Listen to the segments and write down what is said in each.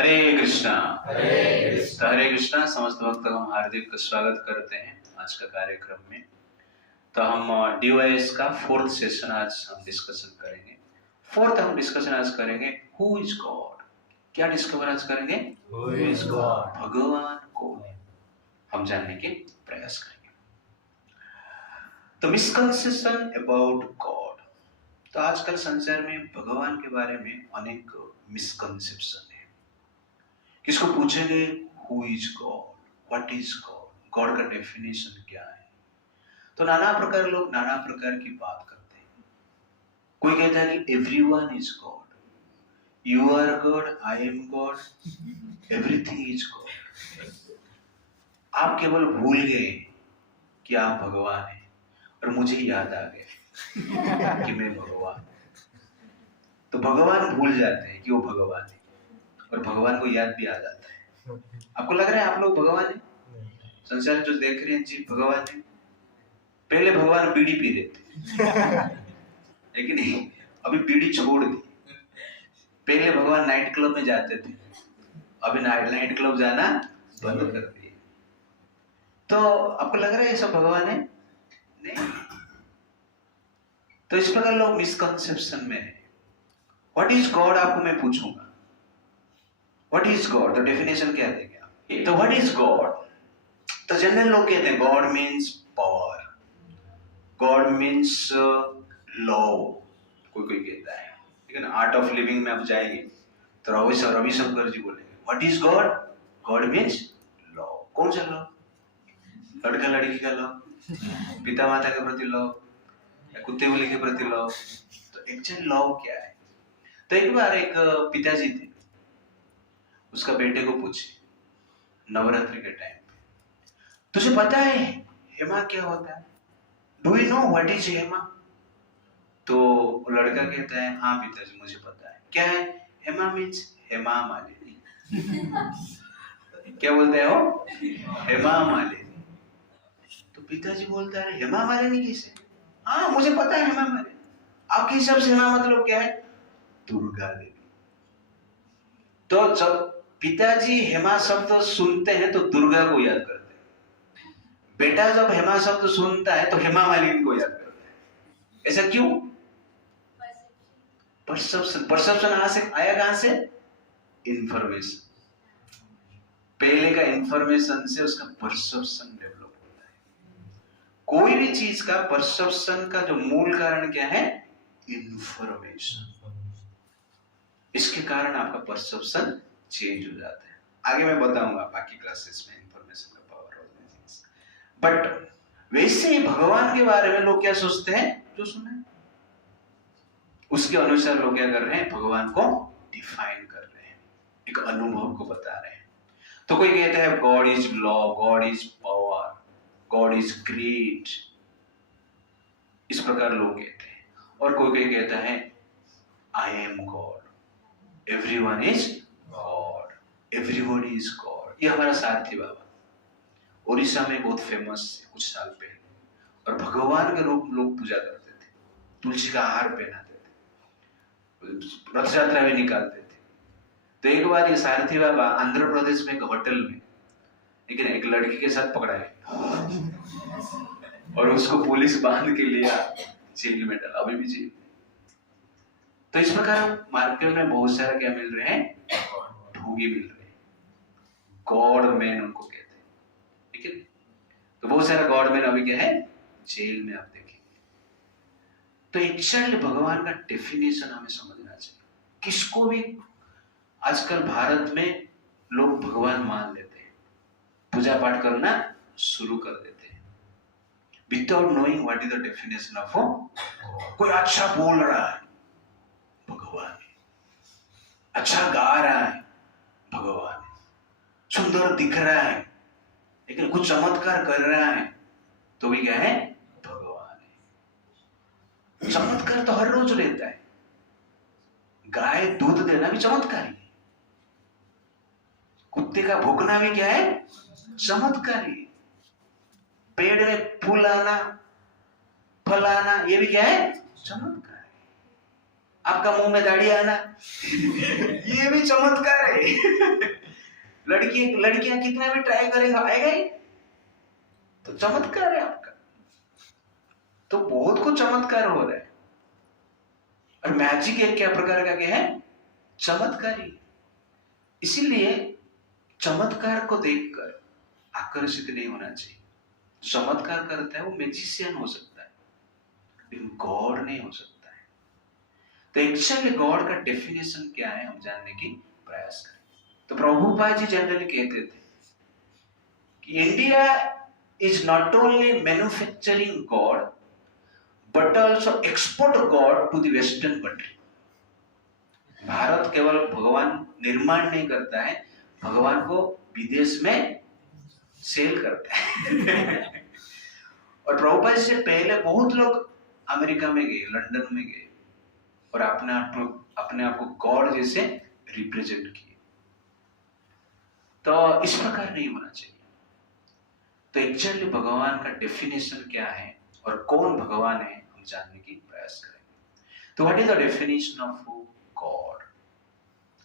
हरे कृष्णा। हरे कृष्णा। हरे कृष्णा। समस्त भक्तों का हम हार्दिक स्वागत करते हैं आज का कार्यक्रम में। तो हम डीवाईएस का फोर्थ सेशन आज हम डिस्कशन करेंगे। हम डिस्कशन आज करेंगे हु इज गॉड। क्या डिस्कवर आज करेंगे? Who is God? भगवान कौन है, हम जानने के प्रयास करेंगे। तो मिसकंसेप्शन अबाउट गॉड। तो आजकल संसार में भगवान के बारे में अनेक मिसकंसेप्शन है। किसको पूछेंगे who is God, what is God, God का डेफिनेशन क्या है। तो नाना प्रकार लोग नाना प्रकार की बात करते हैं। कोई कहता है कि everyone is God, you are God, I am God, everything is God. आप केवल भूल गए कि आप भगवान हैं और मुझे याद आ गया कि मैं भगवान। तो भगवान भूल जाते हैं कि वो भगवान है और भगवान को याद भी आ जाता है। आपको लग रहा है आप लोग भगवान हैं? संसार जो देख रहे हैं जी भगवान है। पहले भगवान बीड़ी पी रहे थे लेकिन नहीं, अभी बीड़ी छोड़ दी। पहले भगवान नाइट क्लब में जाते थे, अभी नाइट क्लब जाना बंद कर दिए। तो आपको लग रहा है ये सब भगवान है? नहीं। तो इस प्रकार लोग मिसकंसेप्शन में है। व्हाट इज गॉड आपको मैं पूछूंगा, व्हाट इज गॉड, तो डेफिनेशन क्या देंगे आप? तो व्हाट इज गॉड? तो जनरल लोग कहते हैं God means power, God means love. कोई कोई कहता है, ठीक है ना। आर्ट ऑफ लिविंग में आप जाएंगे तो रविशंकर जी बोलेंगे what is God? God means love. कौन सा लव? लड़का लड़की का लव, पिता माता के प्रति लव, या कुत्ते बिल्ली के प्रति लव। तो एक्चुअली लव क्या है? तो एक बार एक पिताजी थे, उसका बेटे को पूछे नवरात्रि के टाइम पे, तुझे पता है हेमा क्या होता है? Do you know what is Hema? तो लड़का कहता है हाँ पिताजी मुझे पता है। क्या है? हेमा मीन्स हेमा मालिनी। क्या बोलते हो? हेमा मालिनी। तो पिताजी बोलता है हेमा मालिनी किसे? हाँ मुझे पता है हेमा मालिनी। आपके हिसाब से हेमा मतलब क्या है? दुर्गा देवी। तो जब पिताजी हेमा शब्द सुनते हैं तो दुर्गा को याद करते हैं, बेटा जब हेमा शब्द सुनता है तो हेमा मालिनी को याद करता है। ऐसा क्यों? परसेप्शन। परसेप्शन आया कहां से? इंफॉर्मेशन। पहले का इंफॉर्मेशन से उसका परसेप्शन डेवलप होता है। कोई भी चीज का परसेप्शन का जो मूल कारण क्या है? इंफॉर्मेशन। इसके कारण आपका परसेप्शन चेंज हो जाता है। आगे मैं बताऊंगा बाकी क्लासेस में इंफॉर्मेशन का पावर और थिंग्स। बट वैसे ही भगवान के बारे में लोग क्या सोचते हैं? जो सुना है उसके अनुसार लोग क्या कर रहे हैं? भगवान को डिफाइन कर रहे हैं, एक अनुभव को बता रहे हैं। तो कोई कहता है God is love, God is power, God is great, इस प्रकार लोग कहते हैं। और कोई कहता है आई am God, everyone is God, everybody is God. ये हमारा सारथी बाबा उड़ीसा में बहुत फेमस है कुछ साल पहले, और भगवान के रूप लोग पूजा करते थे, तुलसी का हार पहनाते थे, रथ यात्रा भी निकालते थे। तो एक बार ये सारथी बाबा आंध्र प्रदेश में एक होटल में, लेकिन एक लड़की के साथ पकड़ा है और उसको पुलिस बांध के लिया, जेल में डाला, अभी भी जेल में। तो इस प्रकार मार्केट में बहुत सारा क्या मिल रहे हैं? ढोंगी मिल रहे हैं, गॉड मैन उनको कहते हैं, ठीक है। तो बहुत सारा गॉड मैन अभी क्या है? जेल में। आप देखेंगे तो एक्चुअली भगवान का डेफिनेशन हमें समझना चाहिए। किसको भी आजकल भारत में लोग भगवान मान लेते हैं, पूजा पाठ करना शुरू कर देते हैं without knowing what is the definition of God. कोई अच्छा बोल रहा है, भगवान है। अच्छा गा रहा है, भगवान है। सुंदर दिख रहा है, लेकिन कुछ चमत्कार कर रहा है तो भी क्या है? भगवान है। चमत्कार तो हर रोज रहता है। गाय दूध देना भी चमत्कार ही, कुत्ते का भौंकना भी क्या है? चमत्कार ही। पेड़ में फूल आना, फल आना, ये भी क्या है? चमत्कार है। आपका मुंह में दाढ़ी आना, ये भी चमत्कार है। लड़कियां कितना भी ट्राई करेंगे आएगा ही, तो चमत्कार है आपका। तो बहुत कुछ चमत्कार हो रहा है। और मैजिक एक क्या प्रकार का क्या है? चमत्कारी। इसीलिए चमत्कार को देखकर आकर्षित नहीं होना चाहिए। चमत्कार करता है वो मैजिशियन हो सकता है, लेकिन गॉड नहीं हो सकता है। तो एक्चुअली गॉड का डेफिनेशन क्या है हम जानने की प्रयास करें। तो प्रभुपाद जी जनरली कहते थे कि India is not only manufacturing God but also export God to the western country. Bharat केवल भगवान निर्माण नहीं करता है, भगवान को विदेश में सेल करता है। और प्रभुपाद जी से पहले बहुत लोग अमेरिका में गए, लंदन में गए और अपने आप को गॉड जैसे रिप्रेजेंट किए। तो इस प्रकार नहीं होना चाहिए। तो एक्चुअली भगवान का डेफिनेशन क्या है और कौन भगवान है हम जानने की प्रयास करेंगे। तो what is the definition of God?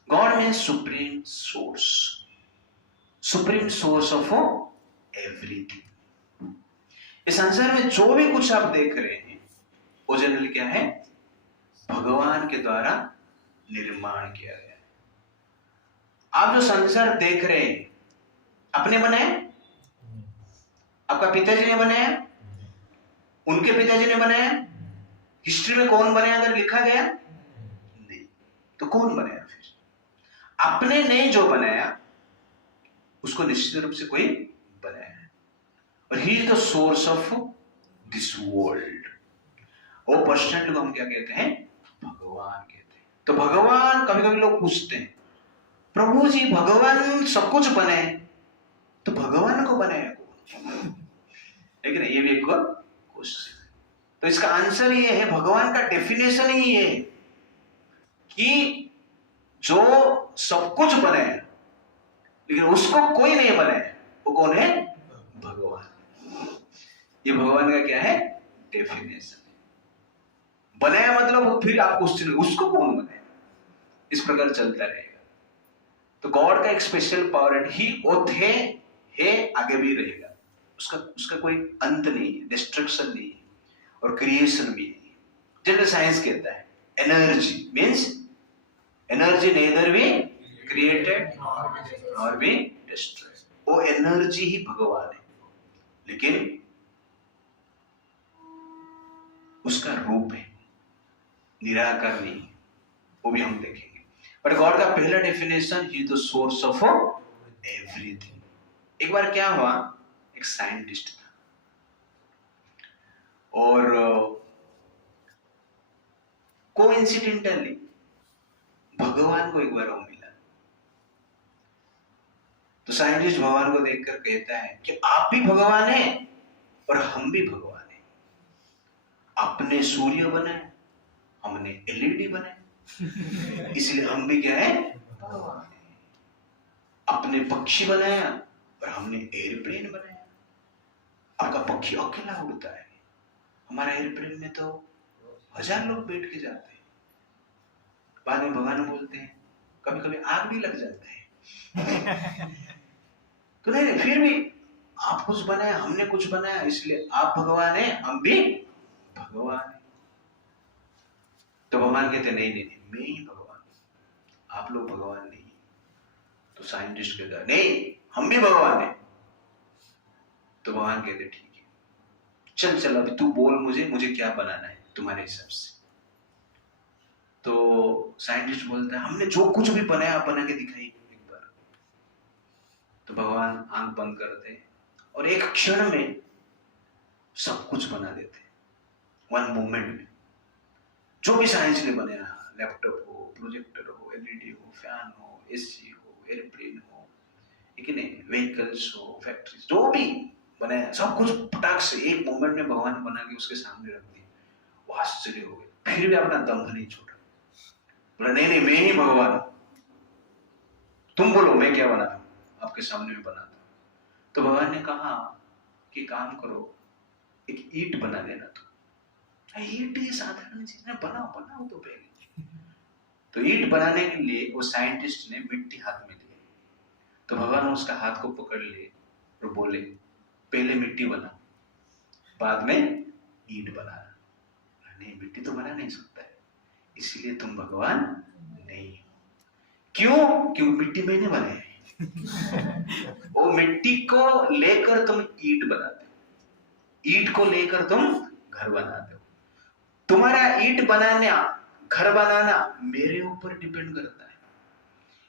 God means supreme source, supreme source of everything. इस संसार में जो भी कुछ आप देख रहे हैं वो जनरली क्या है? भगवान के द्वारा निर्माण किया गया है। आप जो संसार देख रहे हैं अपने बनाए? आपका पिताजी ने बनाया? उनके पिताजी ने बनाया? हिस्ट्री में कौन बनाया अगर लिखा गया? नहीं। तो कौन बनाया फिर? अपने ने जो बनाया उसको निश्चित रूप से कोई बनाया है। और ही is the source of this world. वो पर्सनल को हम क्या कहते हैं? भगवान कहते हैं। तो भगवान, कभी कभी लोग पूछते हैं प्रभु जी भगवान सब कुछ बनाए तो भगवान को बनाया कौन? लेकिन ये भी एक क्वेश्चन है। तो इसका आंसर ये है, भगवान का डेफिनेशन ही ये है कि जो सब कुछ बनाया लेकिन उसको कोई नहीं बनाया, वो कौन है? भगवान। ये भगवान का क्या है? डेफिनेशन है। बनाया मतलब फिर आप क्वेश्चन, उसको कौन बनाया? इस प्रकार चलता रहेगा। तो गॉड का एक स्पेशल पावर है, ही वो थे, है, आगे भी रहेगा। उसका कोई अंत नहीं है, डिस्ट्रक्शन नहीं है और क्रिएशन भी नहीं है। जनरल साइंस कहता है energy means energy nether be created और भी डिस्ट्रॉयड। वो एनर्जी ही भगवान है, लेकिन उसका रूप है, निराकार नहीं है। वो भी हम देखेंगे। बट गॉड का पहला definition, he the source of everything. एक बार क्या हुआ, एक साइंटिस्ट था और कोइंसिडेंटली भगवान को एक बार वो मिला। तो साइंटिस्ट भगवान को देखकर कहता है कि आप भी भगवान हैं और हम भी भगवान हैं। आपने सूर्य बनाए, हमने एलईडी बनाए, इसलिए हम भी क्या है? भगवान है। आपने पक्षी बनाया और हमने एयरप्लेन बनाया। आपका पक्षी अकेला उड़ता है, हमारा एयरप्लेन में तो 1000 लोग बैठ के जाते हैं। बाद में भगवान बोलते हैं कभी कभी आग भी लग जाता है। तो नहीं, फिर भी आप कुछ बनाया, हमने कुछ बनाया, इसलिए आप भगवान हैं, हम भी भगवान हैं। तो भगवान कहते नहीं नहीं नहीं, मैं ही भगवान, आप लोग भगवान नहीं। तो साइंटिस्ट कहता नहीं, हम भी भगवान हैं। तो भगवान कहते ठीक है, चल चल अभी तू बोल मुझे क्या बनाना है तुम्हारे हिसाब से। तो साइंटिस्ट बोलता है हमने जो कुछ भी बनाया आप बना के दिखाइए एक बार। तो भगवान आंख बंद करते हैं और एक क्षण में सब कुछ बना देते हैं, वन मोमेंट में। जो भी साइंस ने बनाया, लैपटॉप हो, प्रोजेक्टर हो, एलईडी हो, फैन हो, एसी हो, एयरप्लेन हो, ठीक है, व्हीकल्स हो, फैक्ट्रीज, जो भी बनाया सब कुछ पटाख से एक मोमेंट में भगवान बना के उसके सामने रख दिया। वो आश्चर्य हो गए, फिर भी अपना दम नहीं छोड़ा। बोला नहीं नहीं, मैं ही भगवान हूं, तुम बोलो मैं क्या बनाता हूं, आपके सामने में बनाता हूं। तो भगवान ने कहा कि काम करो, एक ईंट बना देना। तो ईंट ये साधारण चीज है, बनाओ तो पहले। तो ईंट बनाने के लिए वो साइंटिस्ट ने मिट्टी हाथ में ली, तो भगवान उसका हाथ को पकड़ लिए और बोले पहले मिट्टी बना, बाद में ईंट बना। नहीं, मिट्टी तो बना नहीं सकता है, इसलिए तुम भगवान नहीं हो। क्यों? क्यों? मिट्टी मैंने बनाई है। वो मिट्टी को लेकर तुम ईंट बनाते हो, ईंट को लेकर तुम घर बनाते हो। तुम्हारा ईंट बनाना, घर बनाना मेरे ऊपर डिपेंड करता है,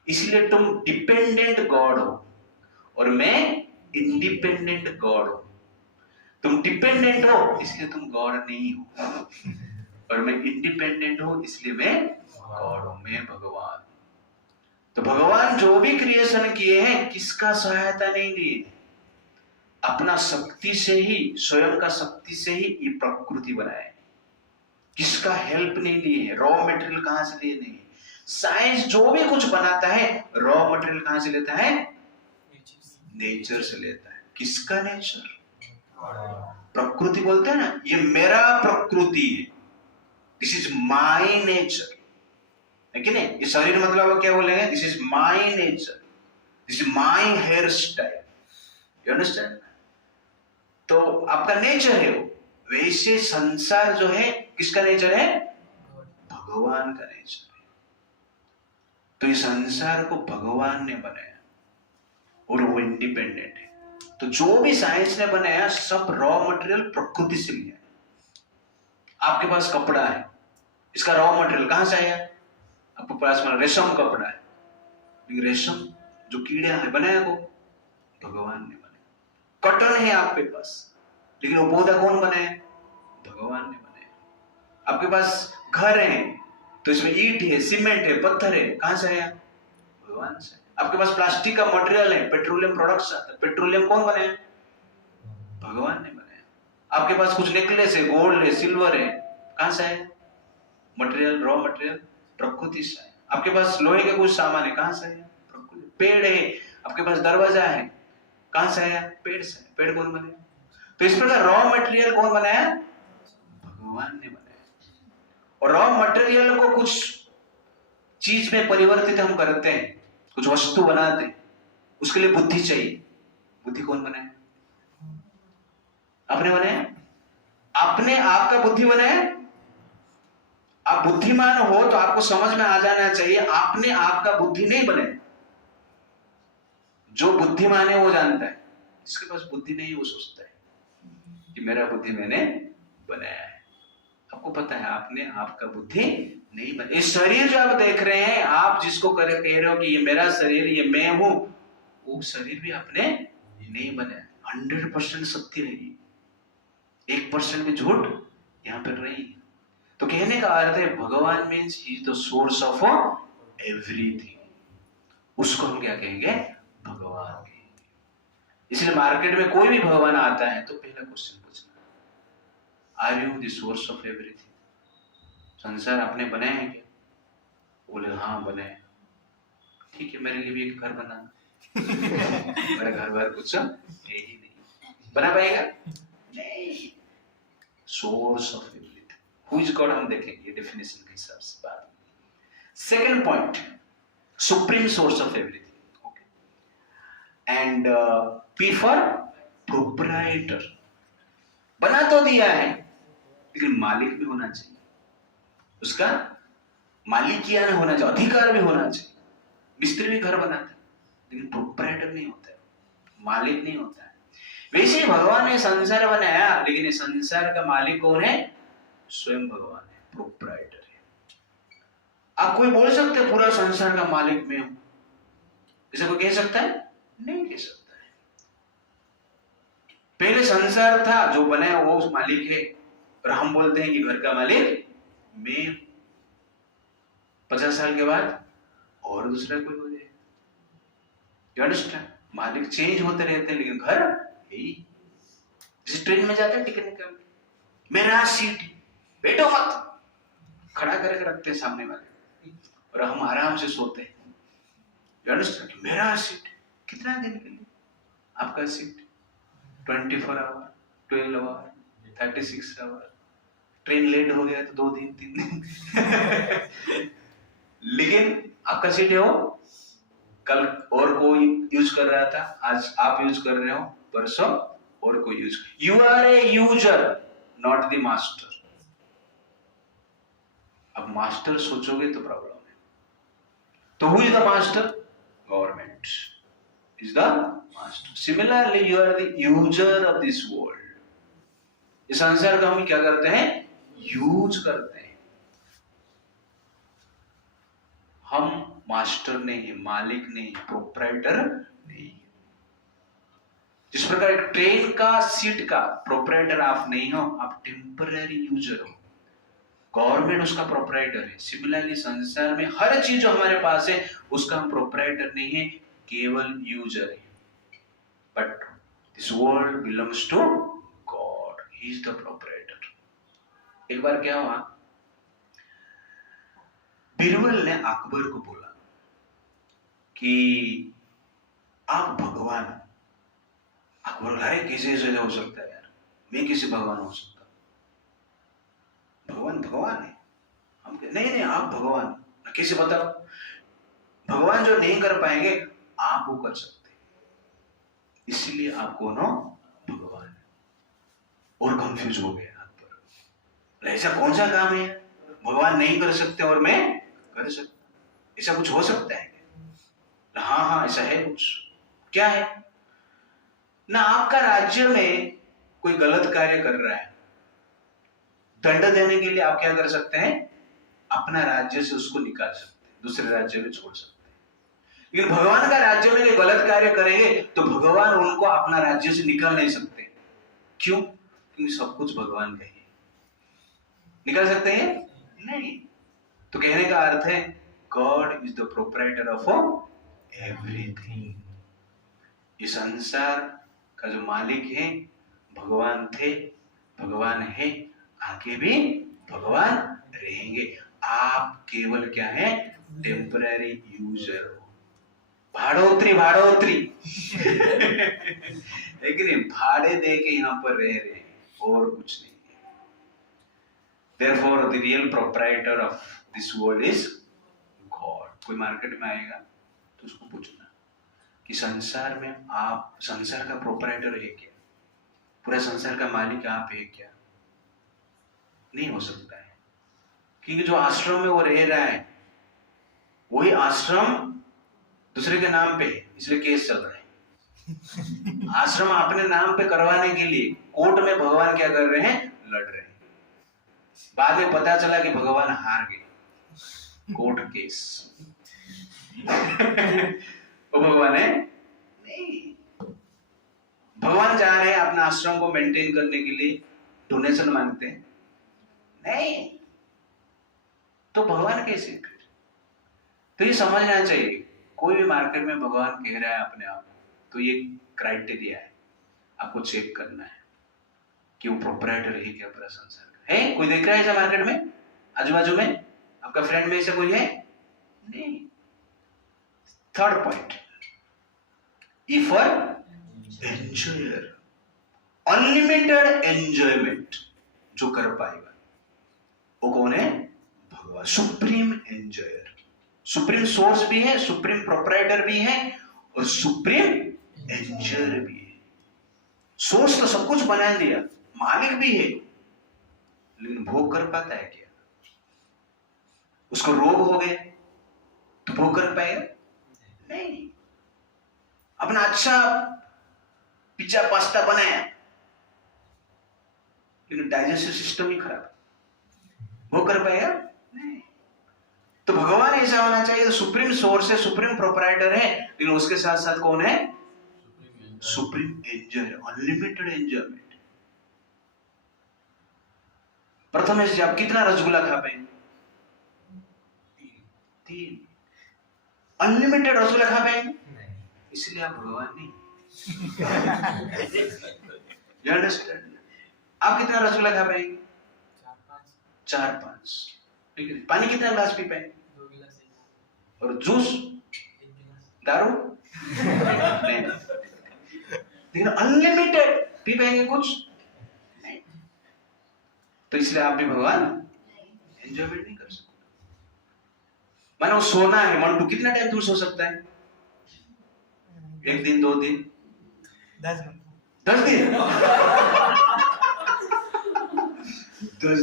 इसलिए तुम डिपेंडेंट गॉड हो और मैं इंडिपेंडेंट गॉड हूं। तुम डिपेंडेंट हो इसलिए तुम गॉड नहीं हो, और मैं इंडिपेंडेंट हूं इसलिए मैं गॉड हूं, मैं भगवान। तो भगवान जो भी क्रिएशन किए हैं किसका सहायता नहीं लिए, अपना शक्ति से ही, स्वयं का शक्ति से ही ये प्रकृति बनाए, किसका हेल्प नहीं लिए। रॉ मटेरियल कहां से लिए नहीं। साइंस जो भी कुछ बनाता है रॉ मटेरियल कहां से लेता है, नेचर से लेता है। किसका नेचर? प्रकृति बोलते हैं ना, ये मेरा प्रकृति है, दिस इज माई नेचर, है कि नहीं। ये शरीर मतलब क्या बोलेंगे, this is my nature, this is my hair style, you understand. तो आपका नेचर है वो। वैसे संसार जो है किसका नेचर है, भगवान का नेचर है। तो इस संसार को भगवान ने बनाया और वो इंडिपेंडेंट है। तो जो भी साइंस ने बनाया सब रॉ मटेरियल प्रकृति से लिया है। आपके पास कपड़ा है, इसका रॉ मटेरियल कहां से आया, आपके पास रेशम कपड़ा है, लेकिन रेशम जो कीड़ा है बनाया वो भगवान ने बनाया। कॉटन है आपके पास, लेकिन वो पौधा कौन बनाया, भगवान ने बनाया। आपके पास घर है तो इसमें ईंट है, सीमेंट है, पत्थर है, कहां से आया, भगवान से। आपके पास प्लास्टिक का मटेरियल है, पेट्रोलियम प्रोडक्ट्स, पेट्रोलियम कौन बनाया, भगवान ने बनाया। आपके पास कुछ नेकलेस है, गोल्ड है, सिल्वर है, कहां से आया, मटेरियल, रॉ मटेरियल प्रकृति से आया। आपके पास लोहे के कुछ सामान है, कहां से आया, प्रकृति। पेड़ है, आपके पास दरवाजा है, कहां से आया, पेड़ से। पेड़ कौन बनाया। तो इस प्रकार रॉ मटेरियल कौन बनाया, भगवान ने बनाया। और रॉ मटेरियल को कुछ चीज में परिवर्तित हम करते हैं, कुछ वस्तु बनाते हैं, उसके लिए बुद्धि चाहिए। बुद्धि कौन बनाया, आपने बनाया, आपने आपका बुद्धि बनाया। आप बुद्धिमान हो तो आपको समझ में आ जाना चाहिए आपने आपका बुद्धि नहीं बनाया। जो बुद्धिमान है वो जानता है, जिसके पास बुद्धि नहीं वो सोचता है कि मेरा बुद्धि मैंने बनाया है। आपको पता है आपने आपका बुद्धि नहीं बनाया। इस शरीर जो आप देख रहे हैं, आप जिसको कह रहे हो कि ये मेरा शरीर, ये मैं हूं, वो शरीर भी आपने नहीं बनाया। 100% सत्य रहेगी, 1% भी झूठ यहां पर नहीं। तो कहने का अर्थ है भगवान means he is the source of everything. उसको हम क्या कहेंगे, भगवान। इसलिए मार्केट में कोई भी भगवान आता है तो पहला क्वेश्चन पूछना, are you the source of everything. संसार आपने बनाया है क्या, बोले हाँ बनाया। ठीक है, मेरे लिए भी एक घर बना। मेरा घर बार कुछ है ही नहीं, बना पाएगा नहीं। Source of everything, who is God, हम देखेंगे डेफिनेशन के हिसाब से बाद में। Second point, supreme source of everything. Okay, and P for proprietor। बना तो दिया है लेकिन मालिक भी होना चाहिए, उसका मालिकियाना होना चाहिए, अधिकार भी होना चाहिए। मिस्त्री भी घर बनाता है लेकिन प्रोप्राइटर नहीं होता है, मालिक नहीं होता है। वैसे ही भगवान ने संसार बनाया, लेकिन ये संसार का मालिक कौन है, स्वयं भगवान है, प्रोप्राइटर है। आप कोई बोल सकते हैं पूरा संसार का मालिक मैं हूं, ऐसा कोई कह सकता है, नहीं कह सकता। पहले संसार था, जो बनाया वो उस मालिक है, और हम बोलते हैं कि घर का मालिक मैं। 50 साल के बाद और दूसरा कोई हो जाए, यू अंडरस्टैंड। मालिक चेंज होते रहते हैं लेकिन घर यही। जैसे ट्रेन में जाते हैं टिकट निकाल, मेरा सीट, बैठो मत, खड़ा करके रखते हैं सामने वाले, और हम आराम से सोते हैं, यू अंडरस्टैंड। मेरा सीट, कितना दिन के लिए आपका seat, 24 hour, 12 hour, 36 hour, train late हो गया तो 2 दिन 3 दिन लेकिन आपका सीट है, वो कल और कोई यूज कर रहा था, आज आप यूज कर रहे हो, परसों और कोई use. You are a user, not the master. अब मास्टर सोचोगे तो प्रॉब्लम है। तो who is the master? Government is the master. Similarly you are the user of this world. इस संसार का हम क्या करते हैं? यूज करते हैं। हम मास्टर नहीं है, मालिक नहीं है, प्रोप्राइटर नहीं है। जिस प्रकार एक ट्रेन का सीट का प्रोप्राइटर आप नहीं हो, आप टेम्पररी यूजर हो, गवर्नमेंट उसका प्रोप्राइटर है। सिमिलरली संसार में हर चीज जो हमारे पास है उसका हम प्रोप्राइटर नहीं है, केवल यूजर है। But this world belongs to God, he is the proprietor. एक बार क्या हुआ, बीरबल ने अकबर को बोला कि आप भगवान। अकबर बोला, अरे कैसे ऐसे हो सकता है यार, मैं कैसे भगवान हो सकता? भगवान भगवान है। हम नहीं आप भगवान कैसे बताओ? भगवान जो नहीं कर पाएंगे आप वो कर सकते, इसलिए आप कौन हो? भगवान। और कंफ्यूज हो गए अकबर, ऐसा कौन सा काम है भगवान नहीं कर सकते और मैं कर सकता? ऐसा कुछ हो सकता है? हाँ ऐसा है कुछ। क्या है? ना आपका राज्य में कोई गलत कार्य कर रहा है, दंड देने के लिए आप क्या कर सकते हैं? अपना राज्य से उसको निकाल सकते हैं, दूसरे राज्य में छोड़ सकते हैं। लेकिन भगवान का राज्य में कोई गलत कार्य करेंगे तो भगवान उनको अपना राज्य से निकाल नहीं सकते। क्यों? क्योंकि सब कुछ भगवान का है। निकाल सकते हैं? नहीं। तो कहने का अर्थ है God is the proprietor of everything. इस संसार का जो मालिक है भगवान थे, भगवान है, आगे भी भगवान रहेंगे। आप केवल क्या है? टेम्पररी यूजर हो, भाड़ोत्री लेकिन भाड़े दे के यहां पर रह रहे हैं और कुछ नहीं। Therefore, the real proprietor of this world is God. कोई मार्केट में आएगा तो उसको पूछना कि संसार में आप, संसार का प्रोप्राइटर है क्या? पूरा संसार का मालिक आप है क्या? नहीं हो सकता है, क्योंकि जो आश्रम में वो रह रहा है वही आश्रम दूसरे के नाम पे है, इसलिए केस चल रहा है। आश्रम अपने नाम पे करवाने के लिए कोर्ट में भगवान क्या कर रहे हैं? लड़ रहे हैं। बाद में पता चला कि भगवान हार गए, कोर्ट केस। वो भगवान है नहीं। भगवान जा रहे हैं अपना आश्रम को मेंटेन करने के लिए, डोनेशन मांगते हैं नहीं, तो भगवान कैसे? तो ये समझना चाहिए, कोई भी मार्केट में भगवान कह रहा है अपने आप, तो ये क्राइटेरिया है, आपको चेक करना है कि वो प्रोप्राइटर है क्या पूरा संसार का है। कोई देख रहा है ऐसा मार्केट में, आजू बाजू में, आपका फ्रेंड में ऐसा कोई है? नहीं। Third point, E for enjoyer, unlimited enjoyment जो कर पाएगा वो कौन है? भगवान, सुप्रीम एंजॉयर। सुप्रीम सोर्स भी है, सुप्रीम प्रोप्राइटर भी है और सुप्रीम एंजॉयर भी है। सोर्स तो सब कुछ बना दिया, मालिक भी है, लेकिन भोग कर पाता है क्या? उसको रोग हो गए तो भोग कर पाएगा? नहीं। अपना अच्छा पिज्जा पास्ता बनाया लेकिन डाइजेस्टिव सिस्टम ही खराब, भोग कर पाएगा? नहीं। तो भगवान ऐसा होना चाहिए, सुप्रीम सोर्स है, सुप्रीम प्रोप्राइटर है, लेकिन उसके साथ साथ कौन है? Supreme enjoyer, unlimited enjoyment. Prathamesh ji, आप कितना रसगुल्ला खा पाएंगे? 3। अनलिमिटेड रसगुल्ला खा पाएंगे? इसलिए आप भगवान नहीं। You understand? आप कितना रसगुल्ला खा पाएंगे? 4-5। पानी कितना गिलास पी पाएंगे? 2 गिलास। और जूस, दारू नहीं। लेकिन अनलिमिटेड पी पाएंगे कुछ नहीं। तो इसलिए आप भी भगवान एंजॉयमेंट नहीं कर सकते। मानो सोना है, मंटू कितना टाइम तू सो सकता है? 1 दिन, 2 दिन, 10 दिन 10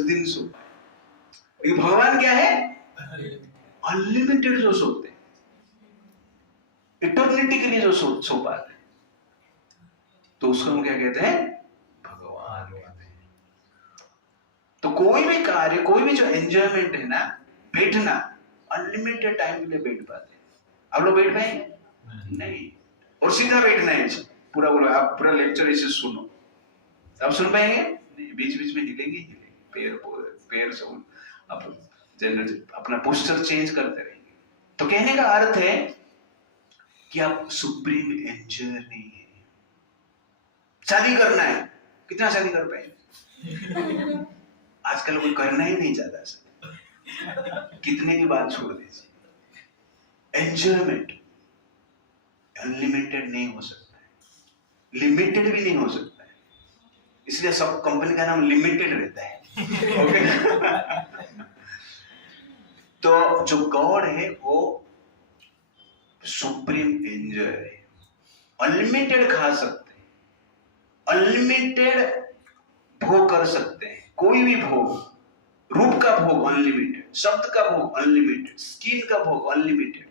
दिन सो। लेकिन भगवान क्या है? अनलिमिटेड जो सोते हैं, इटर्निटी के लिए जो सो पाते हैं, तो उसको हम क्या कहते हैं? भगवान कहते हैं। तो कोई भी कार्य, कोई भी जो एंजॉयमेंट है ना, बैठना, अनलिमिटेड टाइम के लिए बैठ पाते हैं। आप लोग बैठ पाएंगे? नहीं। और सीधा बैठना है, पूरा बोलो, आप पूरा लेक्चर इसे सुनो, आप सुन पाएंगे? नहीं, बीच बीच में हिलेंगे, पैर से आप अपना पोस्चर चेंज करते रहेंगे। तो कहने का अर्थ है कि आप सुप्रीम एंजॉयर नहीं है। शादी करना है, कितना शादी कर पाएंगे? आजकल कोई करना ही नहीं चाहता शादी, कितने की बात छोड़ दीजिए। एंजॉयमेंट अनलिमिटेड नहीं हो सकता है, लिमिटेड भी नहीं हो सकता है, इसलिए सब कंपनी का नाम लिमिटेड रहता है। ओके? तो जो गॉड है वो सुप्रीम एंजॉयर है, अनलिमिटेड खा सकते हैं, अनलिमिटेड भोग कर सकते हैं, कोई भी भोग, रूप का भोग अनलिमिटेड, शब्द का भोग अनलिमिटेड, स्किन का भोग अनलिमिटेड,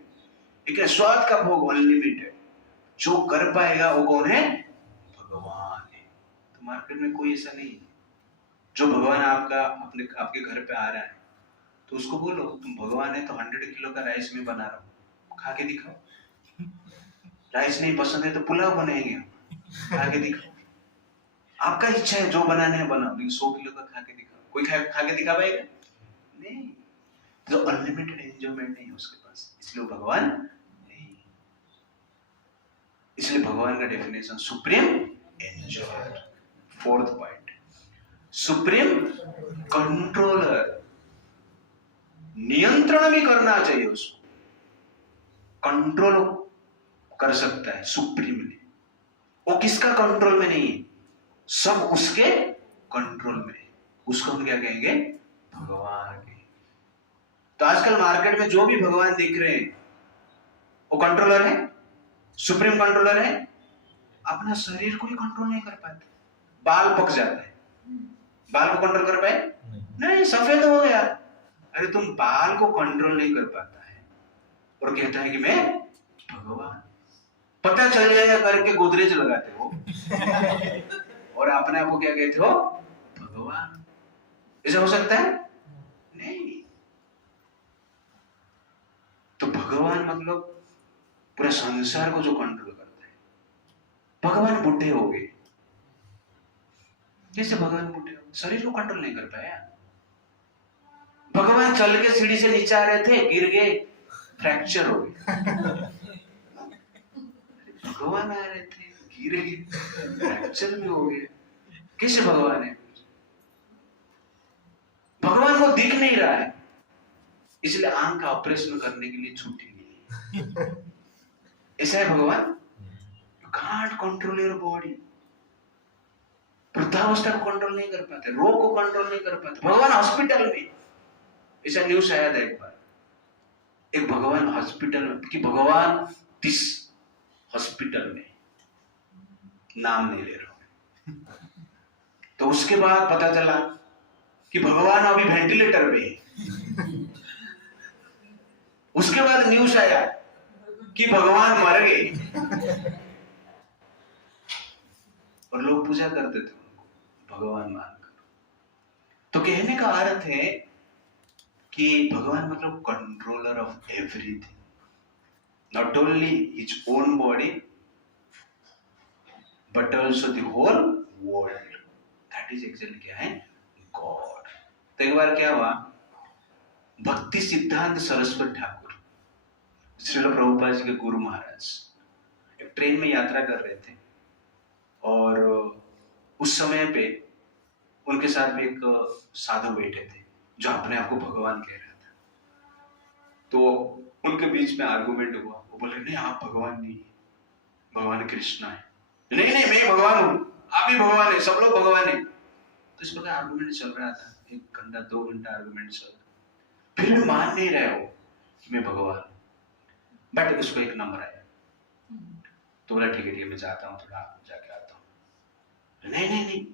ठीक है, स्वाद का भोग अनलिमिटेड। जो कर पाएगा वो कौन है? भगवान है। तो मार्केट में कोई ऐसा नहीं है। जो भगवान आपके घर पे आ रहा है, तो उसको बोलो तुम भगवान है तो 100 किलो का राइस में बना रहा हूं, खा के दिखाओ। राइस नहीं पसंद है तो पुलाव बनाएंगे, खा के दिखाओ। आपका इच्छा है जो बनाना है बनाओ, लेकिन 100 किलो का खा के दिखाओ। कोई खा के दिखा पाएगा? नहीं। तो अनलिमिटेड एंजॉयमेंट नहीं है उसके पास, इसलिए वो भगवान नहीं। इसलिए भगवान का definition supreme enjoyer. 4th point, supreme controller. नियंत्रण भी करना चाहिए उसको, कंट्रोल कर सकता है सुप्रीमली। वो किसका कंट्रोल में नहीं है, सब उसके कंट्रोल में है। उसको हम क्या कहेंगे? भगवान के। तो आजकल मार्केट में जो भी भगवान दिख रहे हैं वो कंट्रोलर है, सुप्रीम कंट्रोलर है। अपना शरीर को ही कंट्रोल नहीं कर पाते। बाल पक जाता है, बाल को कंट्रोल कर पाए? नहीं, सफेद हो गया। अरे तुम बाल को कंट्रोल नहीं कर पाता है और कहता है कि मैं भगवान। पता चल जाएगा करके गोदरेज लगाते हो और अपने आप को क्या कहते हो? भगवान। ऐसा हो सकता है? नहीं। तो भगवान मतलब पूरा संसार को जो कंट्रोल करता है। भगवान बुढ़े हो गए, जैसे भगवान बुढ़े हो, शरीर को कंट्रोल नहीं कर पाया। भगवान चल के सीढ़ी से नीचे आ रहे थे, गिर गए, फ्रैक्चर हो गए। भगवान आ रहे थे, गिर गए, फ्रैक्चर भी हो गया। कैसे भगवान है? भगवान को दिख नहीं रहा है, इसलिए आंख का ऑपरेशन करने के लिए छुट्टी नहीं। ऐसा है भगवान। You can't control your body. वृद्धावस्था को कंट्रोल नहीं कर पाते, रोग को कंट्रोल नहीं कर पाते। भगवान हॉस्पिटल में, ऐसा न्यूज आया था एक बार, एक भगवान हॉस्पिटल में, कि भगवान दिस हॉस्पिटल में, नाम नहीं ले रहा हूं। तो उसके बाद पता चला कि भगवान अभी वेंटिलेटर में है। उसके बाद न्यूज आया कि भगवान मर गए और लोग पूजा करते थे उनको भगवान मानकर। तो कहने का अर्थ है कि भगवान मतलब controller of everything, not only his own body but also the whole world. That is actually क्या है? गॉड। तो एक बार क्या हुआ, भक्ति सिद्धांत सरस्वती ठाकुर, श्रील प्रभुपाद जी के गुरु महाराज, एक ट्रेन में यात्रा कर रहे थे और उस समय पे उनके साथ में एक साधु बैठे थे जो अपने आप को भगवान कह रहा था। तो उनके बीच में आर्गुमेंट हुआ। वो बोले नहीं, आप भगवान नहीं, भगवान कृष्णा है। नहीं नहीं, मैं भगवान हूं, आप भी भगवान है, सब लोग भगवान है। तो इस प्रकार आर्गुमेंट चल रहा था। 1 घंटा 2 घंटा आर्गुमेंट चल रहा, फिर भी मान नहीं रहे हो कि मैं भगवान। बट उसको एक नंबर आया, तो बोला ठीक है मैं जाता हूँ, थोड़ा जाके आता हूँ। नहीं नहीं नहीं,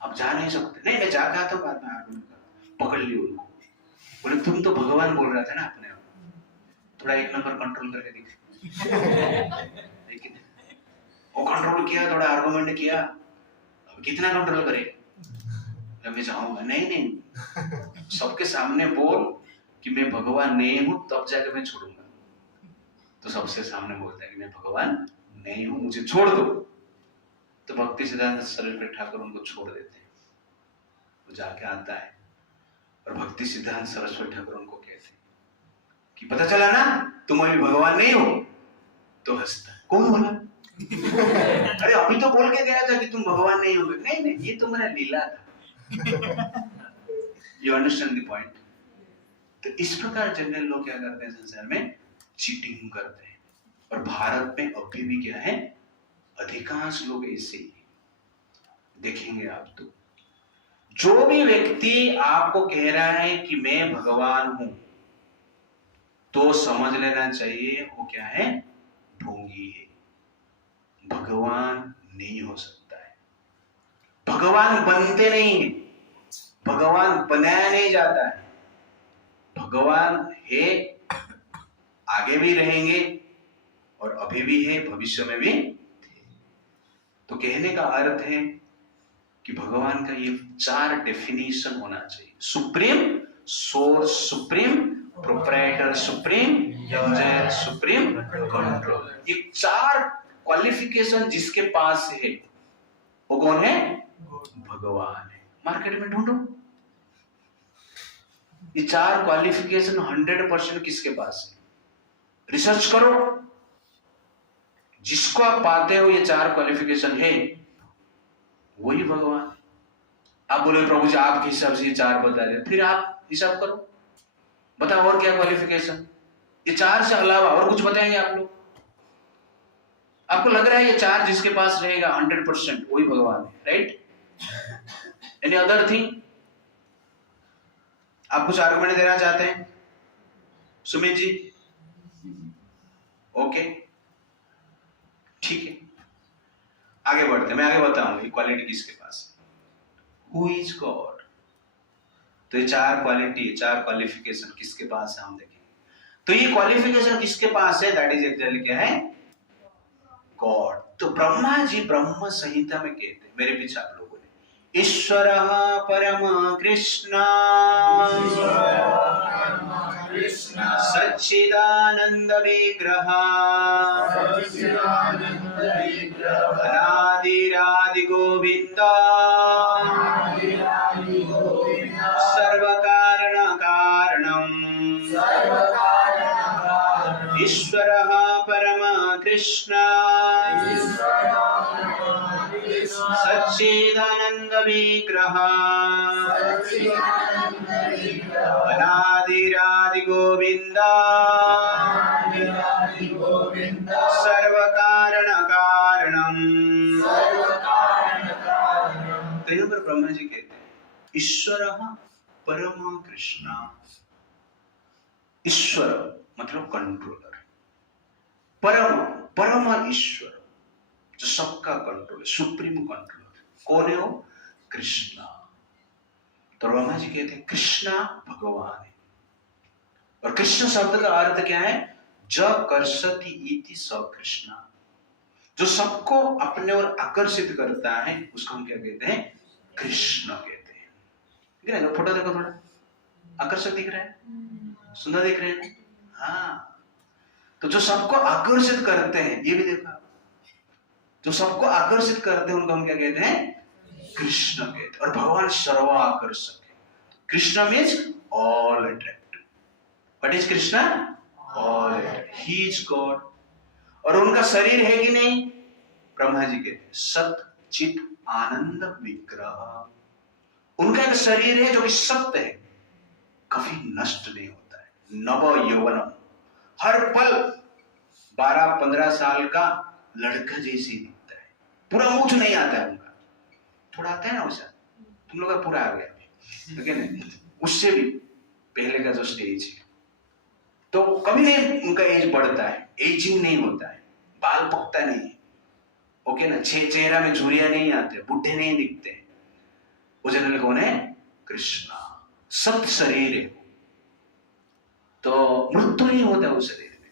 अब जा नहीं सकते। नहीं मैं जाके आता हूँ, बाद में आर्गुमेंट करता। पकड़ लियो उनको, बोले तुम तो भगवान बोल रहा था ना अपने आप, थोड़ा 1 नंबर कंट्रोल करके दिख। लेकिन वो कंट्रोल किया, थोड़ा आर्गुमेंट किया, अब कितना कंट्रोल करे। मैं जाऊंगा, नहीं नहीं, सबके सामने बोल कि मैं भगवान नहीं हूं, तब जाके मैं छोड़ूंगा। तो सबसे सामने बोलता है कि मैं भगवान नहीं हूं, मुझे छोड़ दो। तो भक्ति सिद्धांत सरस्वती ठाकुर उनको छोड़ देते हैं। वो जाके आता है और भक्ति सिद्धांत सरस्वती ठाकुर उनको कहते हैं कि पता चला ना तुम अभी भगवान नहीं हो। तो हंसता है, कौन बोला? अरे अभी तो बोल के गया था कि तुम भगवान नहीं होगे। नहीं नहीं, ये तो मेरा लीला था। You understand the point? तो इस प्रकार जनरल लोग क्या करते हैं संसार में, चीटिंग करते हैं। और भारत में अभी भी क्या है, अधिकांश लोग ऐसे ही देखेंगे आप। तो जो भी व्यक्ति आपको कह रहा है कि मैं भगवान हूं, तो समझ लेना चाहिए वो क्या है, ढोंगी है। भगवान नहीं हो सकता है। भगवान बनते नहीं है, भगवान बनाया नहीं जाता है। भगवान है, आगे भी रहेंगे और अभी भी है, भविष्य में भी। तो कहने का अर्थ है कि भगवान का ये 4 डेफिनेशन होना चाहिए। Supreme source, supreme proprietor, supreme user, supreme controller. ये 4 क्वालिफिकेशन जिसके पास है वो कौन है, भगवान है। मार्केट में ढूंढो, ये 4 क्वालिफिकेशन 100% किसके पास है, रिसर्च करो। जिसको आप पाते हो ये 4 क्वालिफिकेशन है, वही भगवान। आप बोले प्रभु जी आपके हिसाब से ये 4 बता रहे, फिर आप हिसाब करो, बताओ और क्या क्वालिफिकेशन। ये 4 से अलावा और कुछ बताएंगे आप लोग? आपको लग रहा है ये 4 जिसके पास रहेगा 100% वही भगवान है, राइट? Any other thing? आप कुछ आर्गुमेंट देना चाहते हैं सुमित जी? ओके ठीक है, आगे बढ़ते हैं। मैं आगे बताऊंगा इक्वालिटी किसके पास है, हु इज गॉड। तो ये 4 क्वालिटी, 4 क्वालिफिकेशन किसके पास है हम देखेंगे। तो ये क्वालिफिकेशन किसके पास है, दैट इज एक्चुअली क्या है, गॉड। तो ब्रह्मा जी ब्रह्म संहिता में कहते हैं, मेरे पीछे आप लोगों ने, ईश्वरः परम कृष्ण सच्चिदानंद विग्रह अनादिरादि गोविंद सर्व कारण कारणम ईश्वरः परम कृष्ण सच्चिदानंद विग्रह अनादिरादि गोविंद सर्व कारण कारणम। तो यहाँ पर ब्रह्मा जी कहते हैं ईश्वरः परम कृष्ण। ईश्वर मतलब कंट्रोलर, परम परम ईश्वर जो सबका कंट्रोल, सुप्रीम कंट्रोलर कौन है वो, कृष्णा। तो ब्रह्मा जी कहते हैं कृष्णा भगवान है। और कृष्ण शब्द का अर्थ क्या है, ज कर्षति इति स कृष्णा, जो सबको अपने ओर आकर्षित करता है उसको हम क्या कहते हैं, कृष्ण कहते हैं। दिख रहा है, फोटो देखो, थोड़ा आकर्षक दिख रहा है, सुंदर दिख रहे हैं। हाँ, तो जो सबको आकर्षित करते हैं, ये भी देखा, जो सबको आकर्षित करते हैं उनको हम क्या कहते हैं, कृष्ण कहते हैं। और भगवान सर्वाकर्षक है। Krishna means all attractive. What is Krishna, all attractive. He is God. और उनका शरीर है कि नहीं, ब्रह्मा जी कहते हैं सत चित आनंद विग्रह। उनका एक शरीर है जो कि सत्य है, कभी नष्ट नहीं होता है, नव यौवनम, हर पल 12-15 साल का लड़का जैसे दिखता है, पूरा मूछ नहीं आता है उनका, थोड़ा आता है ना वैसा, तुम लोग का पूरा आ गया। ठीक है ना, उससे भी पहले का जो स्टेज है, तो कभी नहीं उनका एज बढ़ता है, एजिंग नहीं होता है, बाल पकता नहीं है, ओके ना, चेहरा में झुर्रियां नहीं आते, बुढ़े नहीं दिखते। वो जनरल कौन है? कृष्णा। सत शरीर है, तो मृत्यु नहीं होता उस शरीर में,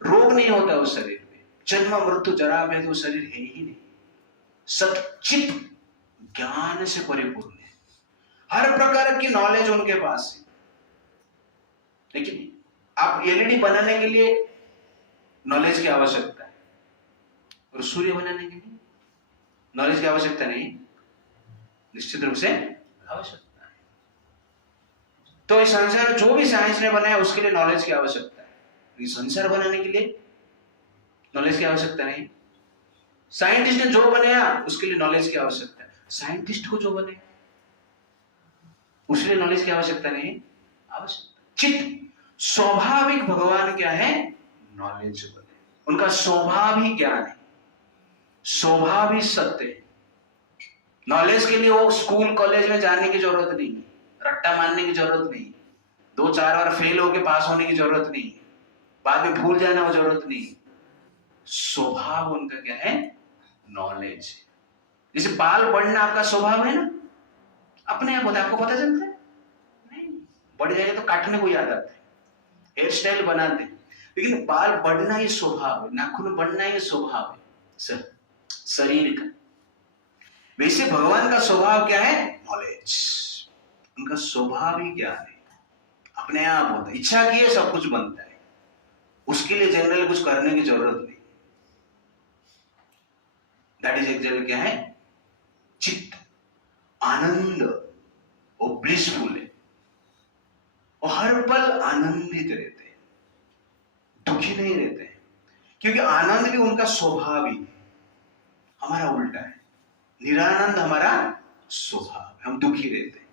रोग नहीं होता उस शरीर में, जन्म मृत्यु जरा में तो शरीर है ही नहीं। सचित ज्ञान से परिपूर्ण है, हर प्रकार की नॉलेज उनके पास है। लेकिन आप एलईडी बनाने के लिए नॉलेज की आवश्यकता है, और सूर्य बनाने के लिए नॉलेज की आवश्यकता नहीं, निश्चित रूप से आवश्यकता है। तो इस संसार जो भी साइंस ने बनाया उसके लिए नॉलेज की आवश्यकता है, इस संसार बनाने के लिए नॉलेज की आवश्यकता नहीं। साइंटिस्ट ने जो बनाया उसके लिए नॉलेज की आवश्यकता है, साइंटिस्ट को जो बने उसके लिए नॉलेज की आवश्यकता नहीं, आवश्यकता। चित्त स्वाभाविक भगवान क्या है? नॉलेजेबल है, उनका स्वभाव ही ज्ञान है, स्वभाव ही सत्य है। नॉलेज के लिए वो स्कूल कॉलेज में जाने की जरूरत नहीं, रट्टा मारने की जरूरत नहीं, 2-4 बार फेल होके पास होने की जरूरत नहीं, बाद में भूल जाना जरूरत नहीं। स्वभाव उनका क्या है? नॉलेज। जैसे बाल बढ़ना आपका स्वभाव है ना, अपने आप होता है, आपको पता चलता है नहीं, बढ़ जाए तो काटने को याद आता है, हेयर स्टाइल बनाते हैं, लेकिन बाल बढ़ना ही स्वभाव है, नाखून बढ़ना ही स्वभाव है शरीर का। वैसे भगवान का स्वभाव क्या है? नॉलेज। उनका स्वभाव ही ज्ञान है, अपने आप होता है, इच्छा की है सब कुछ बनता है, उसके लिए जनरल कुछ करने की जरूरत नहीं। दैट इज एक्चुअली क्या है? चित्त आनंद, वो ब्लिसफुल है, वो हर पल आनंदित रहते हैं, दुखी नहीं रहते हैं, क्योंकि आनंद भी उनका स्वभाव ही है। हमारा उल्टा है, निरानंद हमारा स्वभाव है, हम दुखी रहते हैं,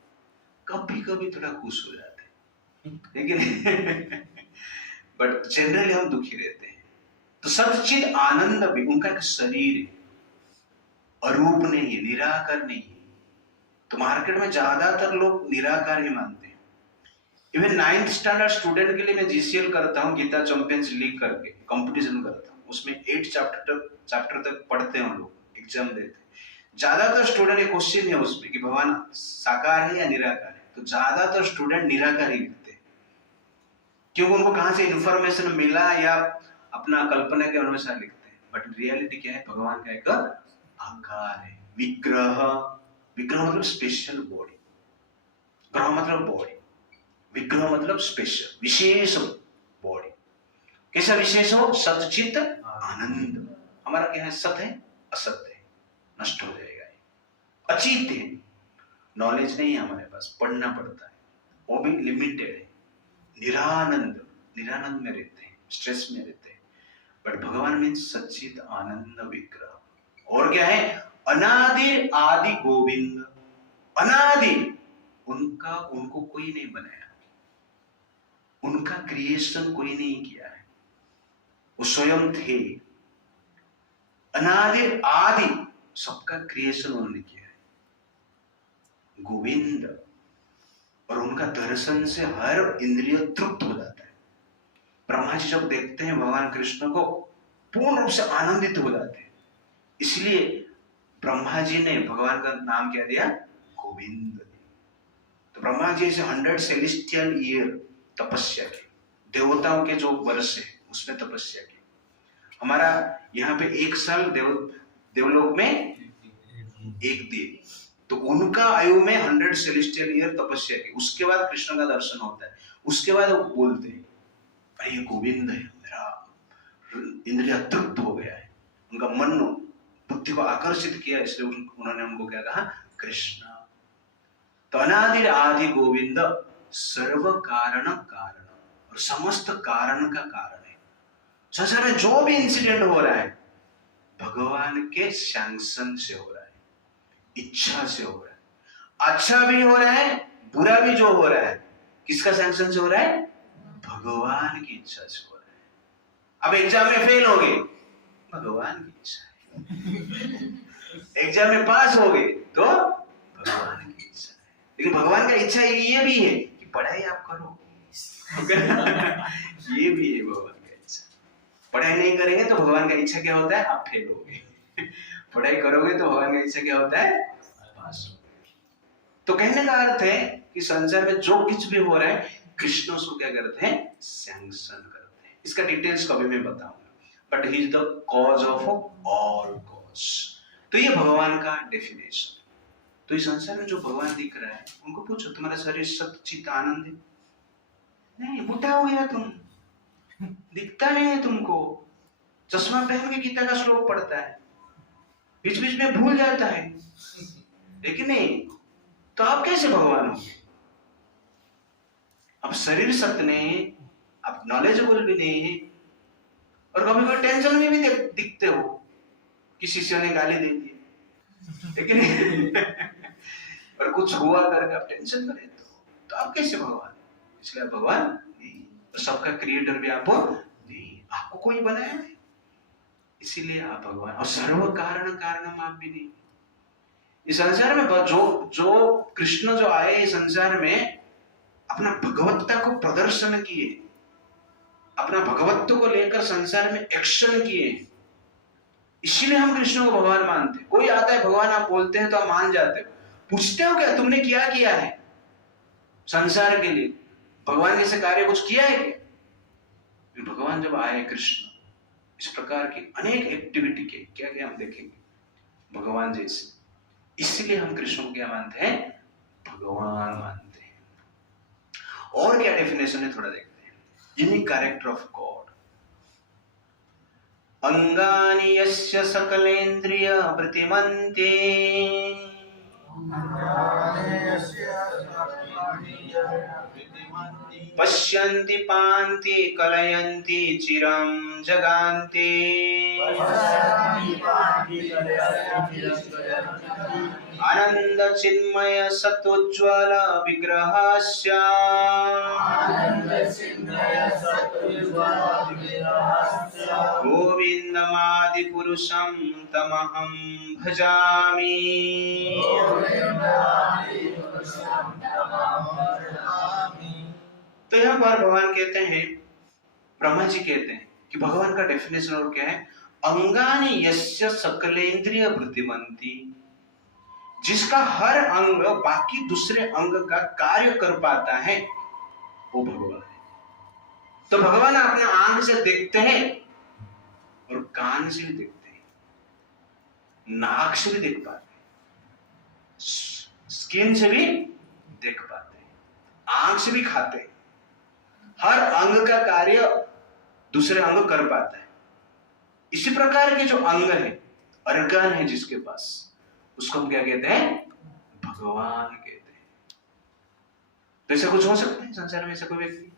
कभी कभी थोड़ा खुश हो जाते हैं, लेकिन बट जनरली हम दुखी रहते हैं। तो सच्चित आनंद भी उनका एक शरीर है, अरूप नहीं है, निराकार नहीं है। तो मार्केट में ज्यादातर लोग निराकार ही मानते हैं। इवन 9th स्टैंडर्ड स्टूडेंट के लिए मैं जीसीएल करता हूँ, गीता चैंपियंस लीग करके कंपटीशन करता हूँ, उसमें 8 चैप्टर तक पढ़ते हैं हम लोग, एग्जाम देते हैं। ज्यादातर स्टूडेंट एक क्वेश्चन है उसमें कि भगवान साकार है या निराकार है, तो ज्यादातर स्टूडेंट निराकार ही लिखते हैं, क्योंकि उनको कहां से इंफॉर्मेशन मिला या अपना कल्पना के अनुसार लिखते हैं। बट रियलिटी क्या है? भगवान का एक आकार है, विग्रह। विग्रह मतलब स्पेशल बॉडी, ग्रह मतलब बॉडी, विग्रह मतलब स्पेशल, विशेष बॉडी। कैसा विशेष हो? सच्चित आनंद। हमारा क्या है? सत है, असत है, नष्ट हो जाएगा, अचित है, नॉलेज नहीं है हमारे पास, पढ़ना पड़ता है, वो भी लिमिटेड है। निरानंद, निरानंद में रहते हैं, स्ट्रेस में रहते हैं। बट भगवान में सच्चित आनंद विग्रह। और क्या है? अनादि आदि गोविंद। अनादि, उनको कोई नहीं बनाया, उनका क्रिएशन कोई नहीं किया है, वो स्वयं थे। अनादि आदि, सबका क्रिएशन उन्होंने किया है, गोविंद। और उनका दर्शन से हर इंद्रिय तृप्त हो जाता है। ब्रह्मा जी जब देखते हैं भगवान कृष्ण को, पूर्ण रूप से आनंदित हो जाते हैं। इसलिए ब्रह्मा जी ने भगवान का नाम क्या दिया? गोविंद। तो ब्रह्मा जी से 100 सेलेस्टियल ईयर तपस्या की, देवताओं के जो वर्ष है उसमें तपस्या की। हमारा यहाँ पे 1 साल देवलोक में 1 दिन, तो उनका आयु में 100 सेलेस्टियल ईयर तपस्या की, उसके बाद कृष्ण का दर्शन होता है। उसके बाद वो बोलते हैं, भाई ये गोविंद है, मेरा इंद्रिय तृप्त हो गया है, उनका मन बुद्धि को आकर्षित किया, इसलिए उन्होंने उनको क्या कहा? कृष्ण। तो अनादि आदि गोविंद, सर्व कारण कारण, और समस्त कारण का कारण है। संसार में जो भी इंसिडेंट हो रहा है भगवान के सैंक्शन से हो रहा है, इच्छा से हो रहा है। अच्छा भी हो रहा है, बुरा भी जो हो रहा है, किसका सैंक्शन से हो रहा है? भगवान की इच्छा से हो रहा है। अब एग्जाम में फेल हो गए, भगवान की इच्छा है। एग्जाम में पास हो गए तो भगवान भगवान की इच्छा है। लेकिन भगवान का इच्छा ये भी है कि पढ़ाई आप करो, ये भी है भगवान का इच्छा। पढ़ाई नहीं करेंगे तो भगवान का इच्छा क्या होता है? आप फेल होगे। पढ़ाई करोगे तो भगवान का इच्छा क्या होता है? पास होगे। तो कहने का अर्थ है कि संसार में जो कुछ भी हो रहा है कृष्ण उसको क्या करते हैं? सैंक्शन करते हैं। इसका डिटेल्स कभी मैं बताऊंगा, but he is the cause of all cause. तो ये भगवान का डेफिनेशन। तो इस संसार में जो भगवान दिख रहा है उनको पूछो तुम्हारा शरीर सत्य चित्त आनंद है? नहीं, बूढ़ा हो गया तुम, दिखता नहीं है तुमको, चश्मा पहन के गीता का श्लोक पढ़ता है, बीच बीच में भूल जाता है, लेकिन नहीं, तो आप कैसे भगवान हो? अब शरीर सत्य नहीं है, आप नॉलेजेबल भी नहीं है, और कभी कभी टेंशन में भी दिखते हो कि शिष्यों ने गाली दे दी, लेकिन और कुछ हुआ करके आप टेंशन में रहते हो, तो आप कैसे भगवान? इसलिए आप भगवान नहीं, तो सबका क्रिएटर भी आप नहीं, आपको कोई बनाया नहीं, इसीलिए आप भगवान। और सर्व कारण कारणम आप भी नहीं। इस संसार में जो कृष्ण जो आए इस संसार में अपना भगवत्ता को प्रदर्शन किए, अपना भगवत्व को लेकर संसार में एक्शन किए, इसीलिए हम कृष्ण को भगवान मानते हैं। कोई आता है भगवान आप बोलते हैं तो आप मान जाते हो, पूछते हो क्या तुमने क्या किया है संसार के लिए? भगवान जैसे कार्य कुछ किया है क्या? भगवान जब आए कृष्ण इस प्रकार की अनेक एक्टिविटी के क्या क्या हम देखेंगे भगवान जैसे, इसलिए हम कृष्ण को क्या मानते हैं? भगवान मानते हैं। और क्या डेफिनेशन है थोड़ा देखते हैं। Unique character of God. अंगानि यस्य सकलेन्द्रिय प्रतिमन्ते पश्यन्ति पान्ति कलयन्ति चिरं जगान्ति आनंद चिन्मय सत्वज्वल विग्रहस्य गोविन्दमादि पुरुषं तमहं भजामि। तो यहाँ पर भगवान कहते हैं, ब्रह्मा जी कहते हैं कि भगवान का डेफिनेशन और क्या है? अंगानि यस्य सकलेन्द्रिय वृत्तिमन्ति, जिसका हर अंग बाकी दूसरे अंग का कार्य कर पाता है वो भगवान है। तो भगवान अपने आंख से देखते हैं और कान से भी देखते हैं, नाक से भी देख पाते हैं, स्किन से भी देख पाते हैं, आंख से भी खाते हैं, हर अंग का कार्य दूसरे अंग कर पाता है। इसी प्रकार के जो अंग है, अर्गन है जिसके पास, उसको हम क्या कहते हैं? भगवान कहते हैं। तो ऐसा कुछ हो सकता है संसार में? ऐसा कोई व्यक्ति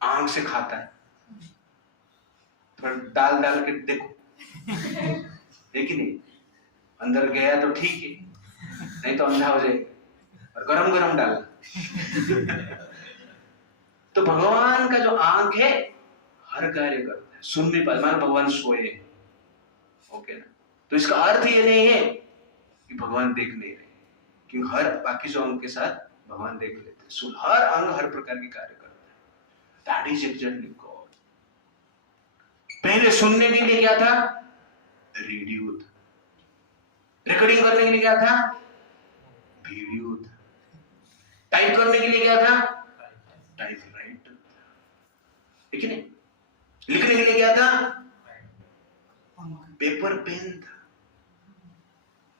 आंख से खाता है, थोड़ा डाल डाल के देखो, लेकिन नहीं, अंदर गया तो ठीक है, नहीं तो अंधा हो जाए, और गरम गरम डालना। तो भगवान का जो आंख है हर कार्य करता है, सुन भी पाता। मान भगवान सोए, ओके ना, तो इसका अर्थ ये नहीं है कि भगवान देख नहीं रहे, क्योंकि हर बाकी जो अंग के साथ भगवान देख लेते हैं, सुन, हर अंग हर प्रकार के कार्य करता है। That is exactly God. पहले सुनने के लिए क्या था? रेडियो था। रिकॉर्डिंग करने के लिए क्या था? वीडियो था। टाइप करने के लिए क्या था? टाइपराइटर था। ठीक है? लिखने के लिए क्या था? पेपर पेन था।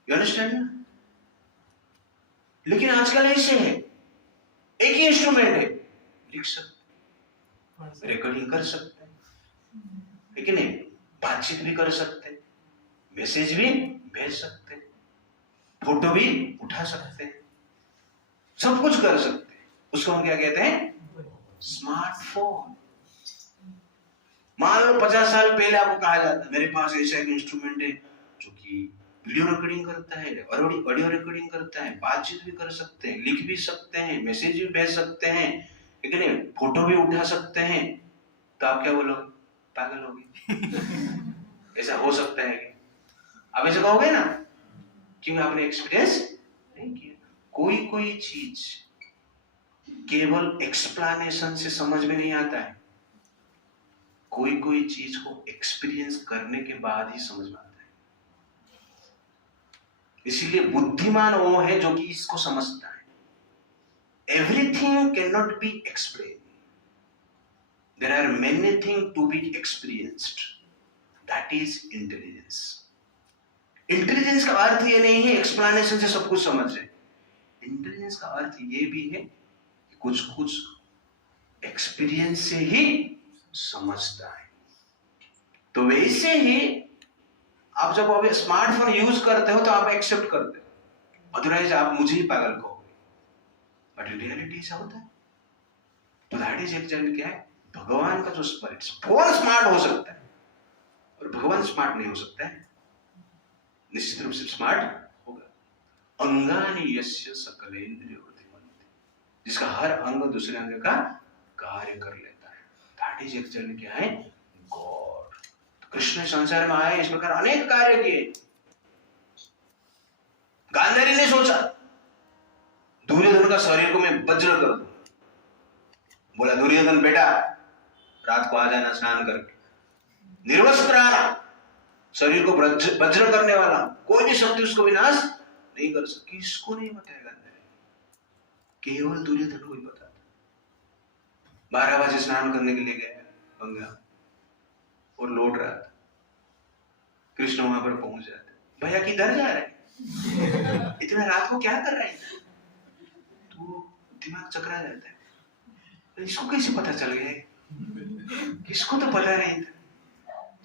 You understand? लेकिन आजकल ऐसे है, एक ही इंस्ट्रूमेंट है, लिख सकते, रिकॉर्डिंग कर सकते हैं, लेकिन बातचीत भी कर सकते, मैसेज भी भेज सकते, फोटो भी उठा सकते, सब कुछ कर सकते। उसको हम क्या कहते हैं? स्मार्टफोन। मान लो 50 साल पहले आपको कहा जाता मेरे पास ऐसा एक इंस्ट्रूमेंट है जो कि वीडियो रिकॉर्डिंग करता है, ऑडियो रिकॉर्डिंग करता है, बातचीत भी कर सकते हैं, लिख भी सकते हैं, मैसेज भी भेज सकते हैं, लेकिन फोटो भी उठा सकते हैं, तो आप क्या बोलोगे? पागल होगे। ऐसा हो सकता है? आप ऐसा कहोगे ना, क्योंकि आपने एक्सपीरियंस नहीं किया। कोई कोई चीज केवल एक्सप्लेनेशन से समझ में नहीं आता है, कोई कोई चीज को एक्सपीरियंस करने के बाद ही समझ में आता है। इसीलिए बुद्धिमान वो है जो कि इसको समझता है। Everything can not be explain, there are many thing to be experienced, that is intelligence. Intelligence का अर्थ ये नहीं है एक्सप्लेनेशन से सब कुछ समझ रहे। इंटेलिजेंस का अर्थ ये भी है कि कुछ कुछ एक्सपीरियंस से ही समझता है। तो वैसे ही आप जब अभी स्मार्टफोन यूज करते हो तो आप एक्सेप्ट करते हो, अदरवाइज आप मुझे ही पागल कहोगे, बट इन रियलिटी ऐसा होता है। तो दैट इज एक्चुअली क्या है, भगवान का जो स्पिरिट। फोन स्मार्ट हो सकता है और भगवान स्मार्ट नहीं हो सकता है, निश्चित रूप से स्मार्ट होगा। अंगानि यस्य सकलेन्द्रिय बुद्धिमन्ति, जिसका हर अंग दूसरे अंग का कार्य कर लेता है, दैट इज एक्चुअली क्या है, गॉड। तो कृष्ण संसार में आए, इस प्रकार अनेक कार्य किए। गांधारी ने सोचा दुर्योधन का शरीर को मैं वज्र कर दूं। बोला दुर्योधन बेटा रात को आ जाना स्नान करके, निर्वस्त्र आना, शरीर को वज्र करने वाला, कोई भी शक्ति उसको विनाश नहीं कर सकती। किसको नहीं बताएगा, केवल दुर्योधन को ही पता था। 12 बजे स्नान करने के लिए गया गंगा और लौट रहा था, कृष्ण वहां पर पहुंच जाते, भैया किधर जा रहे हैं, इतना रात को क्या कर रहे हैं? तो दिमाग चकरा जाता है, इसको कैसे पता चल गया? किसको तो पता नहीं था,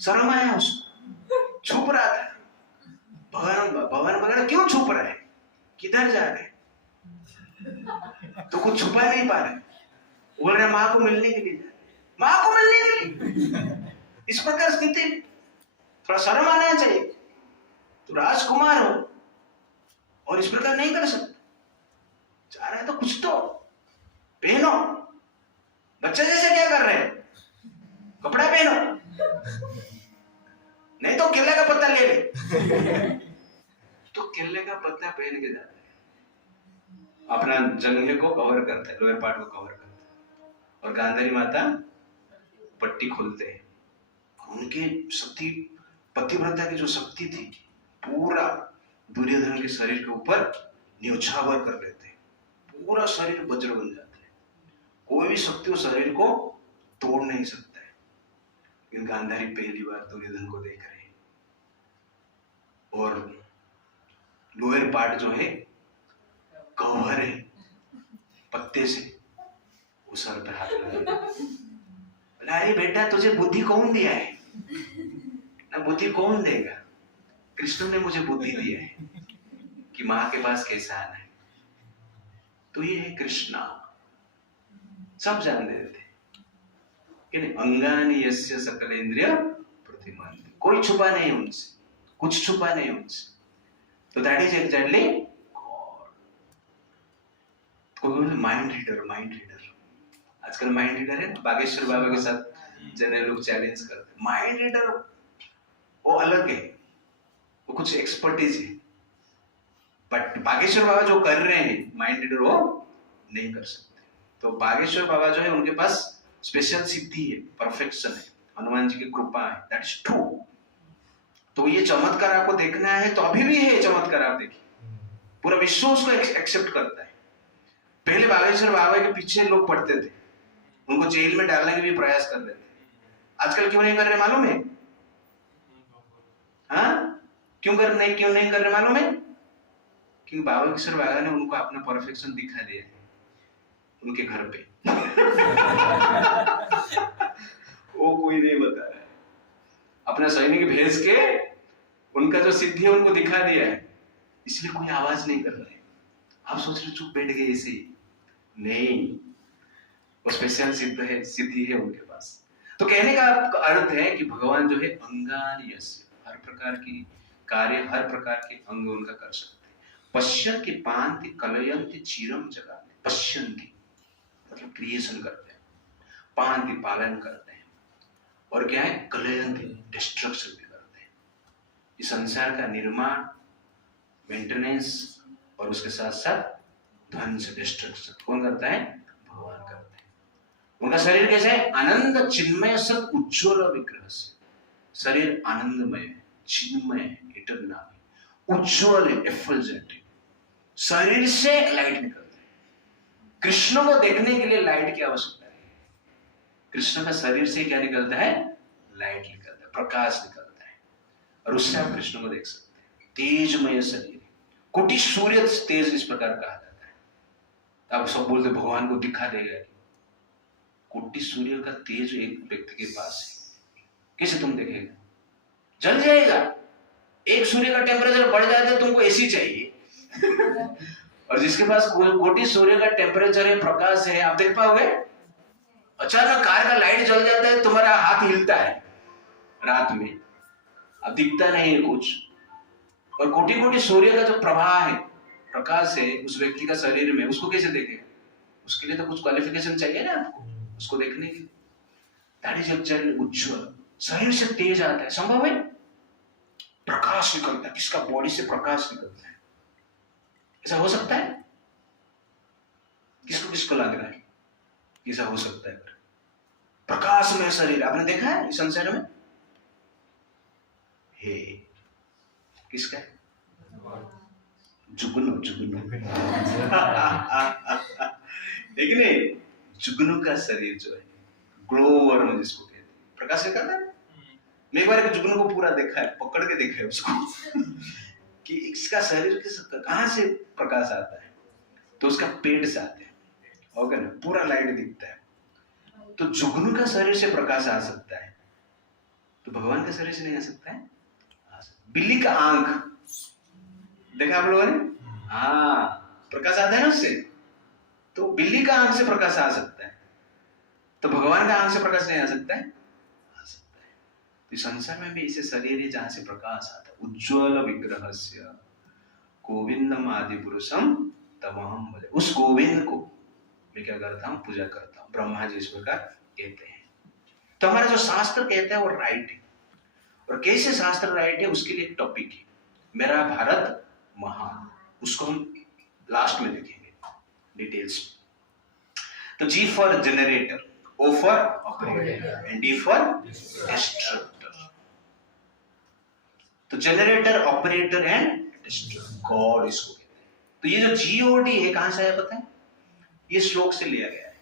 शर्म आया उसको, छुप रहा था। भगवान वगैरह क्यों छुप रहे हैं, किधर जा रहे हैं? तो कुछ छुपा नहीं पा रहे, बोल रहे माँ को मिलने के लिए, माँ को मिलने के लिए। इस प्रकार स्थिति, थोड़ा शर्म आना चाहिए। तो राजकुमार हो और इस प्रकार नहीं कर सकते, जा रहे हैं तो कुछ तो पहनो, बच्चे जैसे क्या कर रहे हैं, कपड़ा पहनो, नहीं तो केले का पत्ता ले ले। तो केले का पत्ता पहन के जाते हैं, अपना जंघे को कवर करते हैं, लोअर पार्ट को कवर करते हैं, और गांधारी माता पट्टी खोलते हैं। उनकी शक्ति, पतिव्रता की जो शक्ति थी, पूरा दुर्योधन के शरीर के ऊपर न्योछावर कर लेते हैं, पूरा शरीर वज्र बन जाता है, कोई भी शक्ति उस शरीर को तोड़ नहीं सकता है। लेकिन गांधारी पहली बार दुर्योधन को देख रहे हैं, और लोअर पार्ट जो है कवर है पत्ते से, वो सर पे हाथ लगा, अरे बेटा तुझे बुद्धि कौन दिया है? ना बुद्धि कौन देगा, कृष्ण ने मुझे बुद्धि दिया है कि माँ के पास कैसा आना है। तो ये है कृष्णा, सब जान रहे थे कि अंगानि यस्य सकलेन्द्रिय प्रतिमन्ति, कोई छुपा नहीं उनसे, कुछ छुपा नहीं उनसे। तो दैट इज एग्जैक्टली गॉड। कोई माइंड रीडर, माइंड रीडर, आजकल माइंड रीडर है, बागेश्वर बाबा के साथ जनरल लोग चैलेंज करते हैं। माइंड रीडर वो अलग है, वो कुछ एक्सपर्टीज है, बट बागेश्वर बाबा जो कर रहे हैं माइंड रीडर वो नहीं कर सकते। तो बागेश्वर बाबा जो है उनके पास स्पेशल सिद्धि है, परफेक्शन है, हनुमान जी की कृपा है, दैट इज ट्रू। तो ये चमत्कार आपको देखना है तो अभी भी है चमत्कार, आप देखिए, पूरा विश्व उसको एक्सेप्ट करता है। पहले बागेश्वर बाबा के पीछे लोग पढ़ते थे, उनको जेल में डालने के भी प्रयास कर रहे थे। आजकल क्यों नहीं कर रहे मालूम है? हाँ, क्यों नहीं कर रहे मालूम है? क्योंकि बागेश्वर बाबा ने उनको अपना परफेक्शन दिखा दिया है उनके घर पे। वो कोई नहीं बता रहा है, अपना सैनिक भेज के उनका जो सिद्धि है उनको दिखा दिया है, इसलिए कोई आवाज नहीं कर रहा है। आप सोच रहे चुप बैठ गए ऐसे, नहीं, वो स्पेशल सिद्धि है उनके पास। तो कहने का अर्थ है कि भगवान जो है अंगानि यस्य, हर प्रकार की कार्य, हर प्रकार के अंग उनका कर सकते हैं। पश्यन्ति पान्ति कलयन्ति चिरम जगाति, पश्यन्ति मतलब क्रिएशन करते हैं, पान्ति पालन करते हैं, और क्या है, कलयन्ति डिस्ट्रक्शन भी करते हैं। इस संसार का निर्माण, मेंटेनेंस और उसके साथ साथ ध्वंस डिस्ट्रक्शन कौन करता है? भगवान करते हैं। उनका शरीर कैसा है? आनंद चिन्मय सत उज्ज्वल विग्रह से। शरीर आनंदमय है, चिन्मय है, इटरनल, उज्ज्वल है, एफल्जेंट है। शरीर से लाइट निकलता है। कृष्ण को देखने के लिए लाइट की आवश्यकता है। कृष्ण का शरीर से क्या निकलता है? लाइट निकलता है, प्रकाश निकलता है, और उससे आप कृष्ण को देख सकते हैं। तेजमय शरीर, कोटि सूर्य तेज इस प्रकार कहा जाता है। आप सब बोलते भगवान को दिखा देगा, कोटि सूर्य का तेज एक व्यक्ति के पास है, कैसे तुम देखेगा? जल जाएगा। एक सूर्य का टेम्परेचर बढ़ जाता है, तुमको एसी चाहिए। और जिसके पास कोटि सूर्य का टेम्परेचर है, प्रकाश है, आप देख पाओगे? अचानक कार का लाइट जल जाता है, तुम्हारा हाथ हिलता है रात में, अब दिखता नहीं है कुछ। और कोटि कोटि सूर्य का जो प्रभाव है, प्रकाश है उस व्यक्ति का शरीर में, उसको कैसे देखेगा? उसके लिए तो कुछ क्वालिफिकेशन चाहिए ना आपको उसको देखने के लिए। दैट इज एक्चुअली उज्ज्वल। शरीर से तेज आता है, संभव है? प्रकाश निकलता है, किसका बॉडी से प्रकाश निकलता है। ऐसा हो सकता है? किसको किसको लग रहा है ऐसा हो सकता है? प्रकाश में शरीर आपने देखा है इस संसार में? हे किसका है? जुगनू, जुगनू। लेकिन जुगनू का शरीर जो है, ग्लोवर जिसको कहते हैं, प्रकाश निकलता है। मैं एक बार जुगनू को पूरा देखा है, पकड़ के देखा है उसको कि इसका शरीर कहां से प्रकाश आता है, तो उसका पेट से आता है, ओके ना, पूरा लाइट दिखता है। तो जुगनू का शरीर से प्रकाश आ सकता है, तो भगवान का शरीर से नहीं आ सकता है? बिल्ली का आंख देखा आप लोगों ने? हाँ, प्रकाश आता है ना उससे, तो बिल्ली का आंख से प्रकाश आ सकता है, तो भगवान का आंख से प्रकाश नहीं आ सकता है? आ सकता है। तो संसार में भी ऐसे शरीर है जहां से प्रकाश आता है। उज्ज्वल विग्रहस्य गोविंदम आदि पुरुषम तमहम भजे। उस गोविंद को मैं क्या करता हूँ? पूजा करता हूँ। ब्रह्मा जी इस प्रकार कहते हैं। तो हमारा जो शास्त्र कहता है वो राइट है, और कैसे शास्त्र राइट है उसके लिए एक टॉपिक है, मेरा भारत महान, उसको हम लास्ट में देखेंगे डिटेल्स। तो G for generator, O for operator, and D for destructor. तो generator, operator and destructor, God इसको कहते हैं। तो ये जो जीओडी है कहां से आया पता है? ये श्लोक से लिया गया है।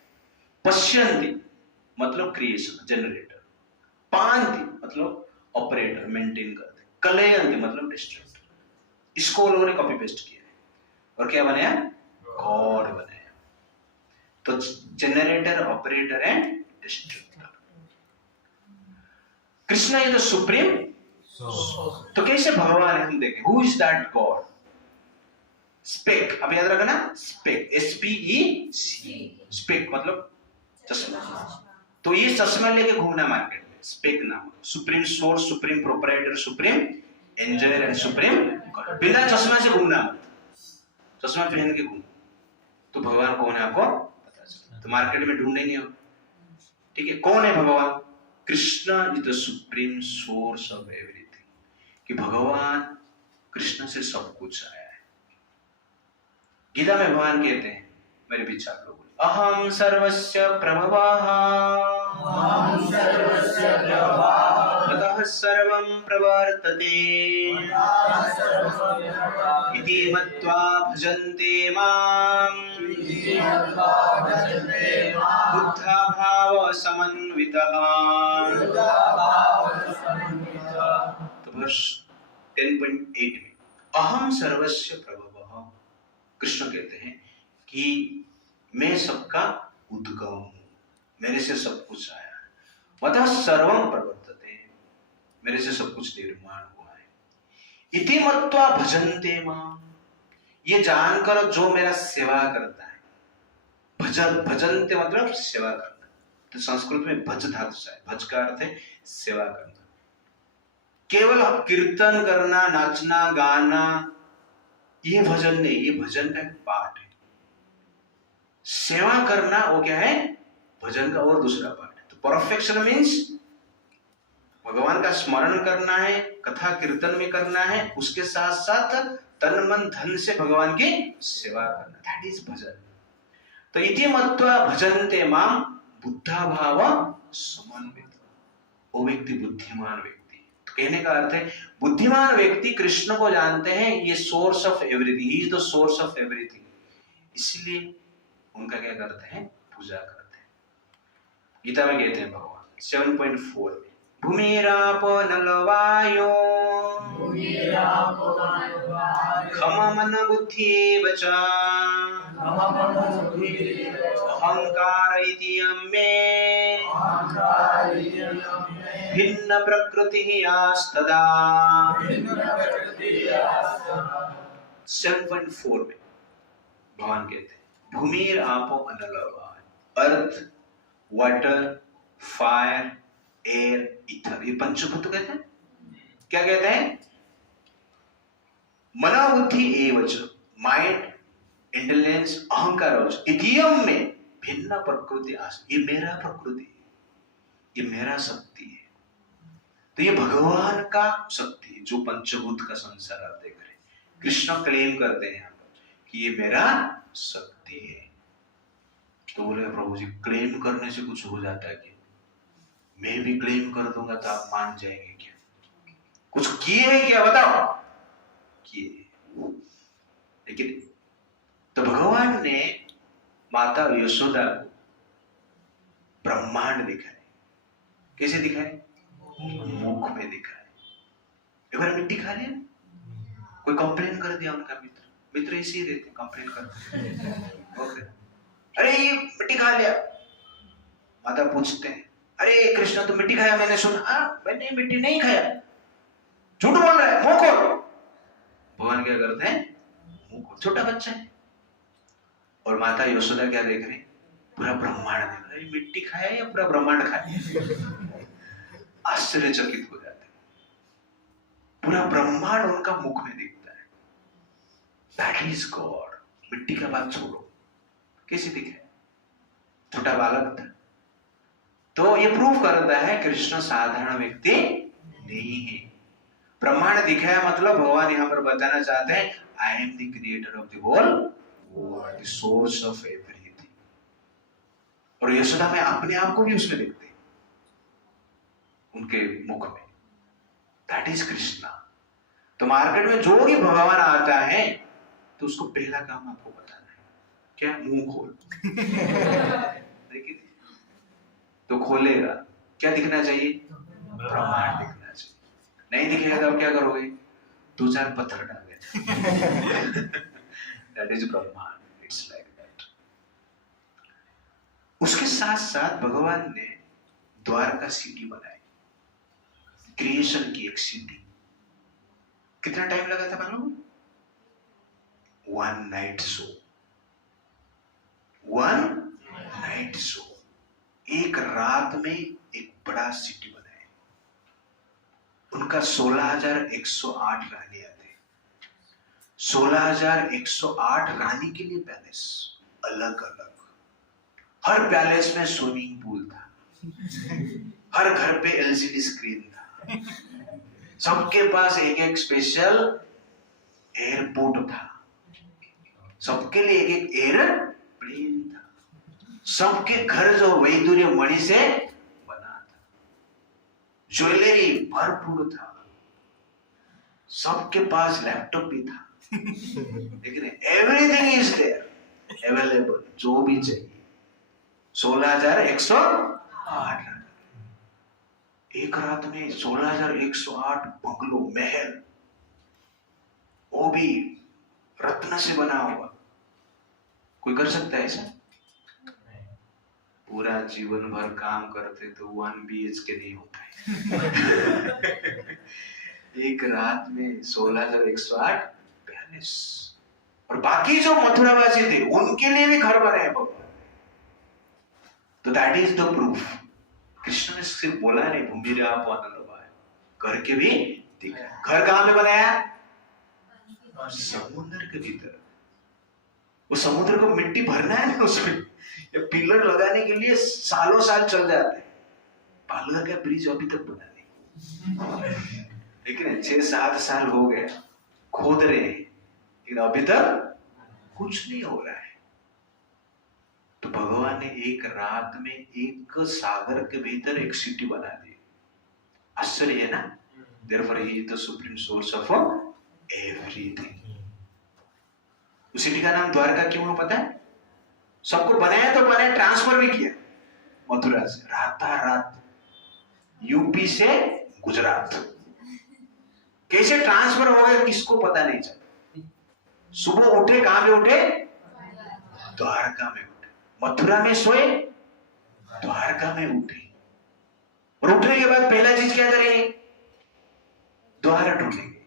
पश्यन्ति मतलब क्रिएशन, जनरेटर। पांति मतलब ऑपरेटर, मेंटेन करते। कलयन्ति मतलब डिस्ट्रक्टर। इसको लोगों ने कॉपी पेस्ट किया है और क्या बनाया? गॉड बनाया। तो generator, operator and destructor. Krishna is the supreme. तो कैसे भगवान है हम देखें, हु इज दैट गॉड? स्पेक, अब याद रखना, स्पेक, SPEC, स्पेक मतलब चश्मा। तो ये चश्मा लेके घूमना मार्केट में, स्पेक नाम। Supreme source, supreme proprietor, supreme enjoyer and supreme God. बिना चश्मा से घूमना, चश्मा पहन के घूमो तो भगवान कौन है आपको पता चले। तो मार्केट में ढूंढेंगे हम, ठीक है, कौन है भगवान? Krishna is the supreme source of everything, कि भगवान कृष्ण से सब कुछ आया है। गीता में भगवान कहते हैं, मेरे पीछे आप लोग, अहम सर्वस्य प्रभवः, ततः सर्वं प्रवर्तते, इति मत्वा भजन्ते मां, बुद्धा भाव समन्वितः। तो वर्ष 10.8 में अहम सर्वस्य प्रभवः, कृष्ण कहते हैं कि मैं सबका उद्गम हूं, मेरे से सब कुछ आया है। अतः सर्वं प्रवर्तते, मेरे से सब कुछ निर्माण हुआ है। इति मत्वा भजन्ते मां, ये जानकर जो मेरा सेवा करता है। भजन्ते मतलब सेवा करना। तो संस्कृत में भज धातु से, भज का अर्थ है सेवा करना। केवल कीर्तन करना, नाचना, गाना, ये भजन नहीं, ये भजन का एक पार्ट है। सेवा करना वो क्या है? भजन का और दूसरा पार्ट है। तो परफेक्शन मीन्स भगवान का स्मरण करना है, कथा कीर्तन में करना है, उसके साथ साथ तन मन धन से भगवान की सेवा करना, दैट इज भजन। तो इति मत्वा भजन्ते माम बुद्धा भाव समन्वित, वो व्यक्ति बुद्धिमान व्यक्ति। तो कहने का अर्थ है बुद्धिमान व्यक्ति कृष्ण को जानते हैं, ये source of everything, he is the source of everything, इसलिए उनका क्या करते हैं, पूजा करते हैं। गीता में कहते हैं भगवान 7.4 में, भूमिरापो नलवायो खम मन बुद्धि एव च अहंकार इति मे भिन्न प्रकृति आस्तदा। 7.4 में भगवान कहते हैं भूमिर आपो अनलवाय, अर्थ, वाटर, फायर, एयर, ईथर, ये पंचभूत कहते हैं। क्या कहते हैं? मना बुद्धि एवच, माइंड, इंटेलिजेंस, अहंकार, इतियम में भिन्न प्रकृति आस, ये मेरा प्रकृति है, ये मेरा शक्ति है। तो ये भगवान का शक्ति है जो पंचभूत का संसार आप देख रहे हैं। कृष्ण क्लेम करते हैं यहाँ पर कि ये मेरा शक्ति है। तो बोले प्रभु जी क्लेम करने से कुछ हो जाता है क्या? मैं भी क्लेम कर दूंगा तो आप मान जाएंगे क्या? कुछ किए हैं क्या बताओ? किए। लेकिन तो भगवान ने माता यशोदा को ब्रह्मांड दिखाए। कैसे दिखाए? मुख में दिखाए। एक बार मिट्टी खा लिया, कोई कंप्लेन कर दिया, उनका मित्र ऐसे ही रहते, कंप्लेन करते ओके, अरे ये मिट्टी खा लिया। माता पूछते हैं, अरे कृष्ण तो मिट्टी खाया, मैंने सुना। मैंने मिट्टी नहीं खाया, झूठ बोल रहा है, मुंह खोल। भगवान क्या करते हैं? मुंह खोल। छोटा बच्चा है। और माता यशोदा क्या देख रहे? पूरा ब्रह्मांड देख रहे। मिट्टी खाया या पूरा ब्रह्मांड खाया? आश्चर्यचकित हो जाते, पूरा ब्रह्मांड उनका मुख में दिखता है। That is God. मिट्टी का बात छोड़ो, कैसे दिखे? छोटा बालक था। तो ये प्रूफ करता है कृष्ण साधारण व्यक्ति नहीं है। ब्रह्मांड दिखाया मतलब भगवान यहां पर बताना चाहते हैं I am the creator of the whole world, the source of everything. और यशोदा में अपने आप को भी उसमें देखते हैं, उनके मुख में। That is Krishna. तो मार्केट में जो भी भगवान आता है तो उसको पहला काम आपको बताना है क्या? मुंह खोल। देखिए तो खोलेगा, क्या दिखना चाहिए? ब्रह्मांड दिखना चाहिए। नहीं दिखेगा तो आप क्या करोगे? 2-4 पत्थर डाल देते। दैट इज ब्रह्मांड, इट्स लाइक दैट। उसके साथ साथ भगवान ने द्वारका सिटी बनाई, क्रिएशन की एक सिटी। कितना टाइम लगा था मालूम? 1 नाइट शो। 1 नाइट शो, एक रात में एक बड़ा सिटी बनाया। उनका 16,108 रानियां थे। 16,108 रानी के लिए पैलेस अलग अलग। हर पैलेस में स्विमिंग पूल था, हर घर पे एलसीडी स्क्रीन था, सबके पास एक एक स्पेशल एयरपोर्ट था, सबके लिए एक एक एयरप्लेन था, सबके घर जो वैदुर्य मणि से बना था, ज्वेलरी भरपूर था, सबके पास लैपटॉप भी था। लेकिन एवरीथिंग इज देयर अवेलेबल, जो भी चाहिए। 16,108 एक रात में 16,108 बंगलो, महल, वो भी रत्न से बना हुआ। कोई कर सकता है ऐसा? पूरा जीवन भर काम करते तो 1 BHK नहीं होता है। एक रात में 16,108 पैलेस। और बाकी जो मथुरावासी थे उनके लिए भी घर बनाए भगवान। तो that is the proof. Krishna ने सिर्फ बोला नहीं भूमिर आपो अनलवाय, करके भी दिखाया। घर कहां पे बनाया? समुद्र के भीतर। वो समुद्र को मिट्टी भरना है ना, उसमें ये पिलर लगाने के लिए सालों साल चल जाते हैं। पालघर का ब्रिज अभी तक बना नहीं, लेकिन 6-7 साल हो गए खोद रहे हैं, लेकिन अभी तक कुछ नहीं हो रहा है। तो भगवान ने एक रात में एक सागर के भीतर एक सिटी बना दी। आश्चर्य है ना? Therefore he is the supreme source of everything. उस सिटी का नाम द्वारका क्यों है पता है? सबको बनाया तो बनाया, ट्रांसफर भी किया मथुरा से रात यूपी से गुजरात। कैसे ट्रांसफर हो गया किसको पता नहीं चला। सुबह उठे, कहां पे उठे? द्वारका में उठे। मथुरा में सोए, द्वारका में उठे। और उठने के बाद पहला चीज क्या करेंगे? द्वार ढूंढेंगे।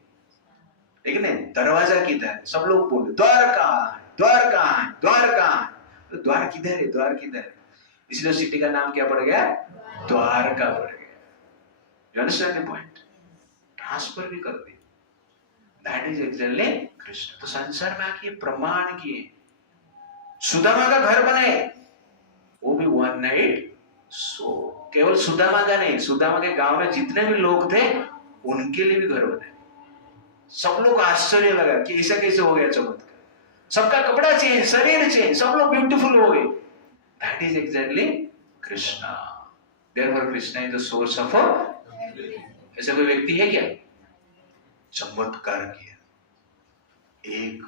लेकिन दरवाजा किधर है? सब लोग बोले द्वार कहां है, द्वार कहां है, द्वार कहां है। तो द्वार किधर है, द्वार किधर है? इसलिए सिटी का नाम क्या पड़ गया? द्वारका पड़ गया। You understand the point? ट्रांसफर भी कर दी। That is actually Krishna. तो संसार में आके प्रमाण किए। सुदामा का घर बने, वो भी वन नाइट सो। केवल सुदामा का नहीं, सुदामा के गांव में जितने भी लोग थे उनके लिए भी घर बने। सब लोग आश्चर्य लगा कि ऐसा कैसे हो गया चमत्कार। सबका कपड़ा चेंज, शरीर चेंज, सब लोग ब्यूटीफुल हो गए। That is actually Krishna. Therefore Krishna is the source of ऐसा कोई व्यक्ति है क्या? चमत्कार किया, एक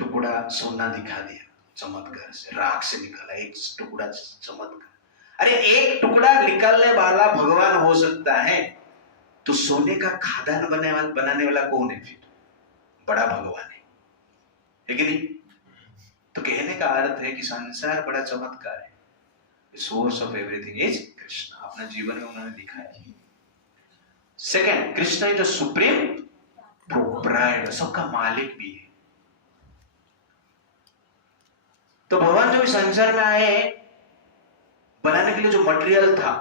टुकड़ा सोना दिखा दिया चमत्कार से, राख से निकाला एक टुकड़ा चमत्कार। अरे एक टुकड़ा निकालने वाला भगवान हो सकता है, तो सोने का खादान बनाने वाला कौन है? फिर बड़ा भगवान है कि नहीं? तो कहने का अर्थ है कि संसार बड़ा चमत्कार है। Source of everything is Krishna. अपना जीवन में उन्होंने दिखाया। Second, Krishna is the supreme proprietor, सबका मालिक भी है। तो भगवान जो भी संसार में आए बनाने के लिए जो मटेरियल था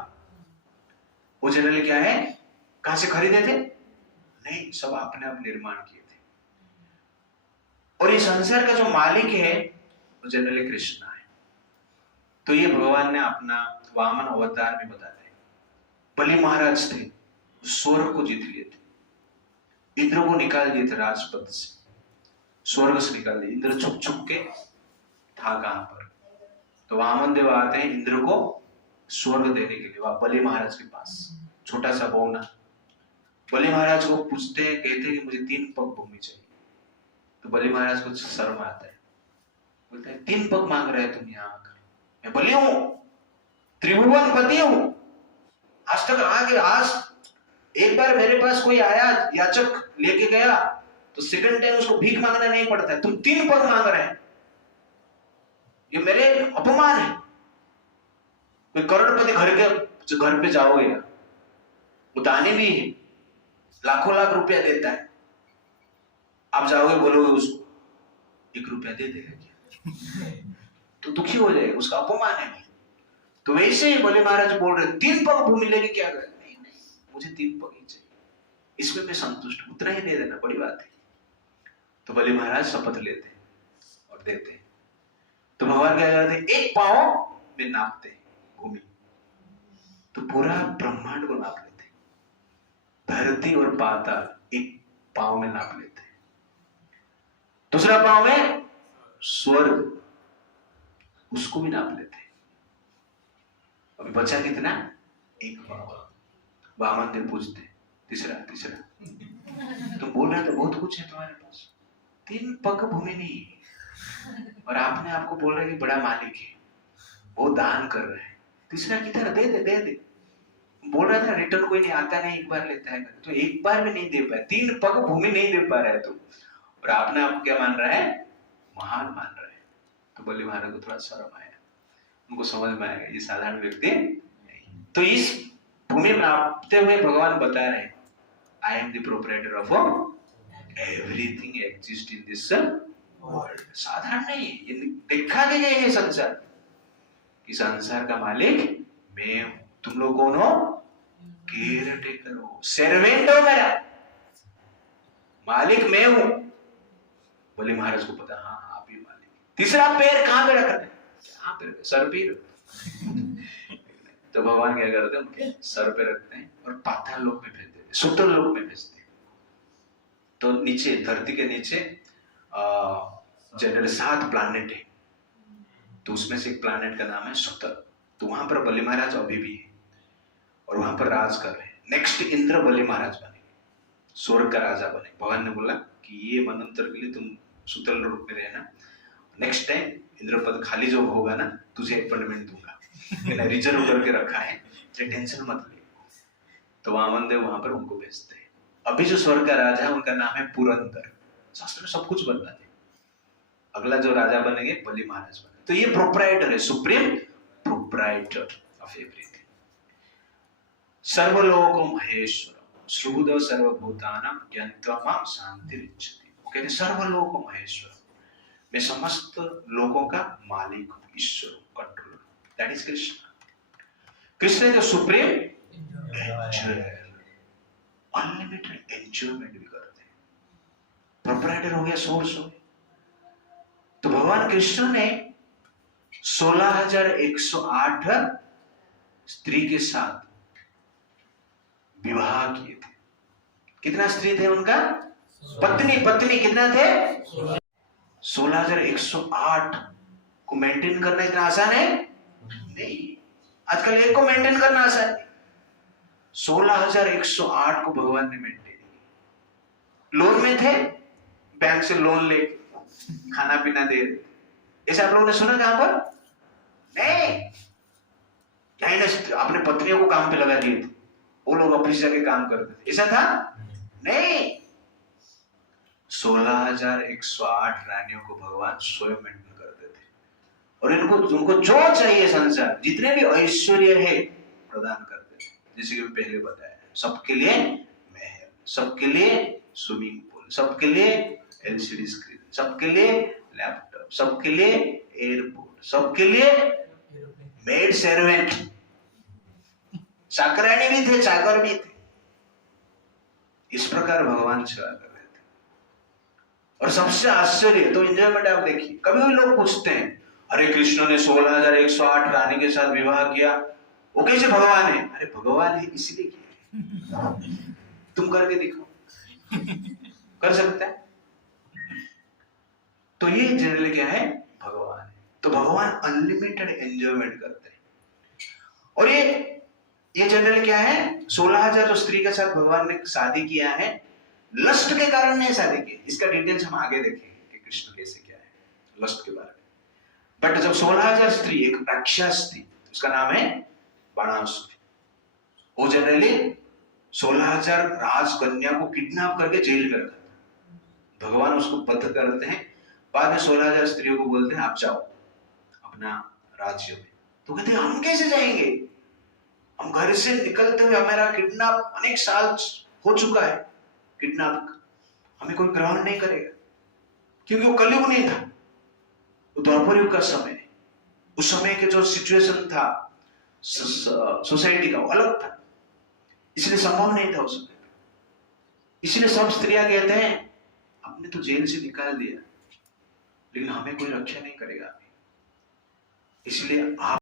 वो जनरली क्या है? कहां से खरीदे थे? नहीं, सब आपने आप निर्माण किए थे। और ये संसार का जो मालिक है वो जनरली कृष्ण है। तो ये भगवान ने अपना वामन अवतार में बता दिया। बलि महाराज थे, स्वर्ग को जीत लिए थे, इंद्र को निकाल दिए थे राजपद से, स्वर्ग से निकाल दिए। इंद्र छुप छुप के था कहां पर? तो वामन देव आते हैं इंद्र को स्वर्ग देने के लिए बलि महाराज के पास। छोटा सा बौना बलि महाराज को पूछते हैं, कहते हैं कि मुझे 3 पग भूमि चाहिए। तो बलि महाराज को शर्म आता है, बोलते हैं 3 पग मांग रहे तुम यहाँ आकर? मैं बलि हूं, त्रिभुवन पति हूं। आज तक आज एक बार मेरे पास कोई आया याचक लेके गया तो सेकंड टाइम उसको भीख मांगना नहीं पड़ता है। तुम 3 पग मांग रहे हैं, ये मेरे अपमान है। कोई करोड़पति घर पे जाओगे, वो दानी भी है, लाखों लाख रुपया देता है। आप जाओगे बोलोगे उसको 1 रुपया दे देगा क्या? तो दुखी हो जाएगा, उसका अपमान है। तो वैसे ही बलि महाराज बोल रहे 3 पग भूमि लेके क्या करें? नहीं, मुझे 3 पग ही चाहिए, इसमें मैं संतुष्ट, उतना ही दे देना, बड़ी बात है। तो बलि महाराज शपथ लेते और देते। तो भगवान क्या करते हैं? 1 पांव में नापते भूमि, तो पूरा ब्रह्मांड को नाप लेते। धरती और पाताल 1 पांव में नाप लेते। दूसरा पांव में स्वर्ग, उसको भी नाप लेते। अभी बचा कितना? 1 पांव। वामन देव पूछते तीसरा तो बोल रहे तो बहुत कुछ है तुम्हारे पास, 3 पग भूमि नहीं है, और आपने आपको बोल रहे कि बड़ा मालिक है, वो दान कर रहे हैं। तीसरा किधर? दे दे। बोल रहा था रिटर्न कोई नहीं आता, नहीं 1 बार लेता है, तो 1 बार भी नहीं दे पाया। 3 पग भूमि नहीं दे पा रहा है तुम, और आपने आपको क्या मान रहा है? महान मान रहा है। तो बलि महाराज को थोड़ा शर्म आया, उनको समझ में आएगा ये साधारण व्यक्ति नहीं। तो इस भूमि में नापते हुए भगवान बता रहे आई am the proprietor of everything exist in this world. साधारण नहीं, ये देखा गया है संसार कि संसार का मालिक मैं हूं। तुम लोग कौन हो? केयर टेकर हो, सर्वेंट हो, मेरा मालिक मैं हूं। बलि महाराज को पता, हाँ आप ही मालिक। तीसरा पैर कहां पे रखना है? कहां पे? सर पे। तो भगवान क्या करते हैं? उनके सर पे रखते हैं और पाताल लोक में भेज देते, सूत्र लोक में भेजते। तो नीचे, धरती के नीचे जनरल 7 प्लैनेट है, तो उसमें से एक प्लैनेट का नाम है सुतल। तो वहां पर बलि महाराज अभी भी है और वहां पर राज कर रहे हैं। नेक्स्ट इंद्र बलि महाराज बने, स्वर्ग का राजा बने। भगवान ने बोला कि ये मनंतर के लिए तुम सुतल रूप में रहना, नेक्स्ट टाइम इंद्र पद खाली जो होगा ना, तुझे अपॉइंटमेंट दूंगा, मैंने रिजर्व करके रखा है, टेंशन मत ले। तो वामन देव वहां पर उनको भेजते हैं। अभी जो स्वर्ग का राजा है उनका नाम है पुरंदर। शास्त्र में सब कुछ बदला है। अगला जो राजा बनेंगे बलि महाराज बने। तो ये प्रोप्राइटर है, सुप्रीम प्रोप्राइटर ऑफ एवरीथिंग। सर्वलोको महेश्वर श्रुद सर्वभूतानां ज्ञात्वा मां शान्तिरिच्छति। वो कहते सर्वलोको महेश्वर, मैं समस्त लोगों का मालिक हूं, ईश्वर हूं, controller. That is Krishna. Krishna is the supreme enjoyer, unlimited enjoyment भी करते हैं। प्रोप्राइटर हो गया, सोर्स हो गया। तो भगवान कृष्ण ने 16,108 स्त्री के साथ विवाह किए थे। कितना स्त्री थे उनका? पत्नी कितना थे? 16,108 को मेंटेन करना इतना आसान है नहीं। आजकल एक को मेंटेन करना आसान है। 16,108 को भगवान ने मेंटेन किया। लोन में थे, बैंक से लोन ले खाना पीना दे, ऐसा आप लोगों ने सुना कहां पर? नहीं। अपने पत्नियों को काम पे लगा दिए थे, वो लोग ऑफिस जाके काम करते थे, ऐसा था नहीं। 16,108 रानियों को भगवान स्वयं मेंटेन करते थे और उनको जो चाहिए संसार, जितने भी ऐश्वर्य है प्रदान करते थे। जैसे कि पहले बताया, सबके लिए महल, सबके लिए स्विमिंग पूल, सबके लिए एलसीडी स्क्रीन, सबके लिए लैपटॉप, सबके लिए एयरपोर्ट, सबके लिए मेड सर्वेंट, चाकरानी भी थे, चाकर भी थे। इस प्रकार भगवान सेवा कर रहे थे। और सबसे आश्चर्य तो एंजॉयमेंट आप देखिए, कभी भी लोग पूछते हैं, अरे कृष्ण ने 16,108 रानी के साथ विवाह किया, वो कैसे भगवान है? अरे भगवान है इसलिए किया, तुम करके दिखाओ, कर सकता है? तो ये जनरली क्या है? भगवान है। तो भगवान अनलिमिटेड एंजॉयमेंट करते हैं। और ये जनरली क्या है? 16,000 जो स्त्री के साथ भगवान ने शादी किया है, लस्ट के कारण नहीं शादी की। इसका डिटेल्स हम आगे देखेंगे कि कृष्ण कैसे क्या है लस्ट के बारे में। बट जब 16,000 स्त्री, एक राक्षस थी, उसका नाम है बाणासुर, वो जनरली 16,000 राजकन्या को किडनैप करके जेल में रखा था। भगवान उसको बद्ध करते हैं, बाद में 16,000 स्त्रियों को बोलते हैं आप जाओ अपना राज्य में। तो कहते हैं हम कैसे जाएंगे, हम घर से निकलते हुए हमारा किडनैप अनेक साल हो चुका है, किडनैप हमें कोई ग्रहण नहीं करेगा, क्योंकि वो कलयुग नहीं था, वो द्वापर युग का समय है। उस समय के जो सिचुएशन था सोसाइटी का, वो अलग था, इसलिए संभव नहीं था उस समय। इसलिए सब स्त्रियां कहते हैं हमने तो जेल से निकाल दिया, लेकिन हमें कोई रक्षा नहीं करेगा। इसलिए आप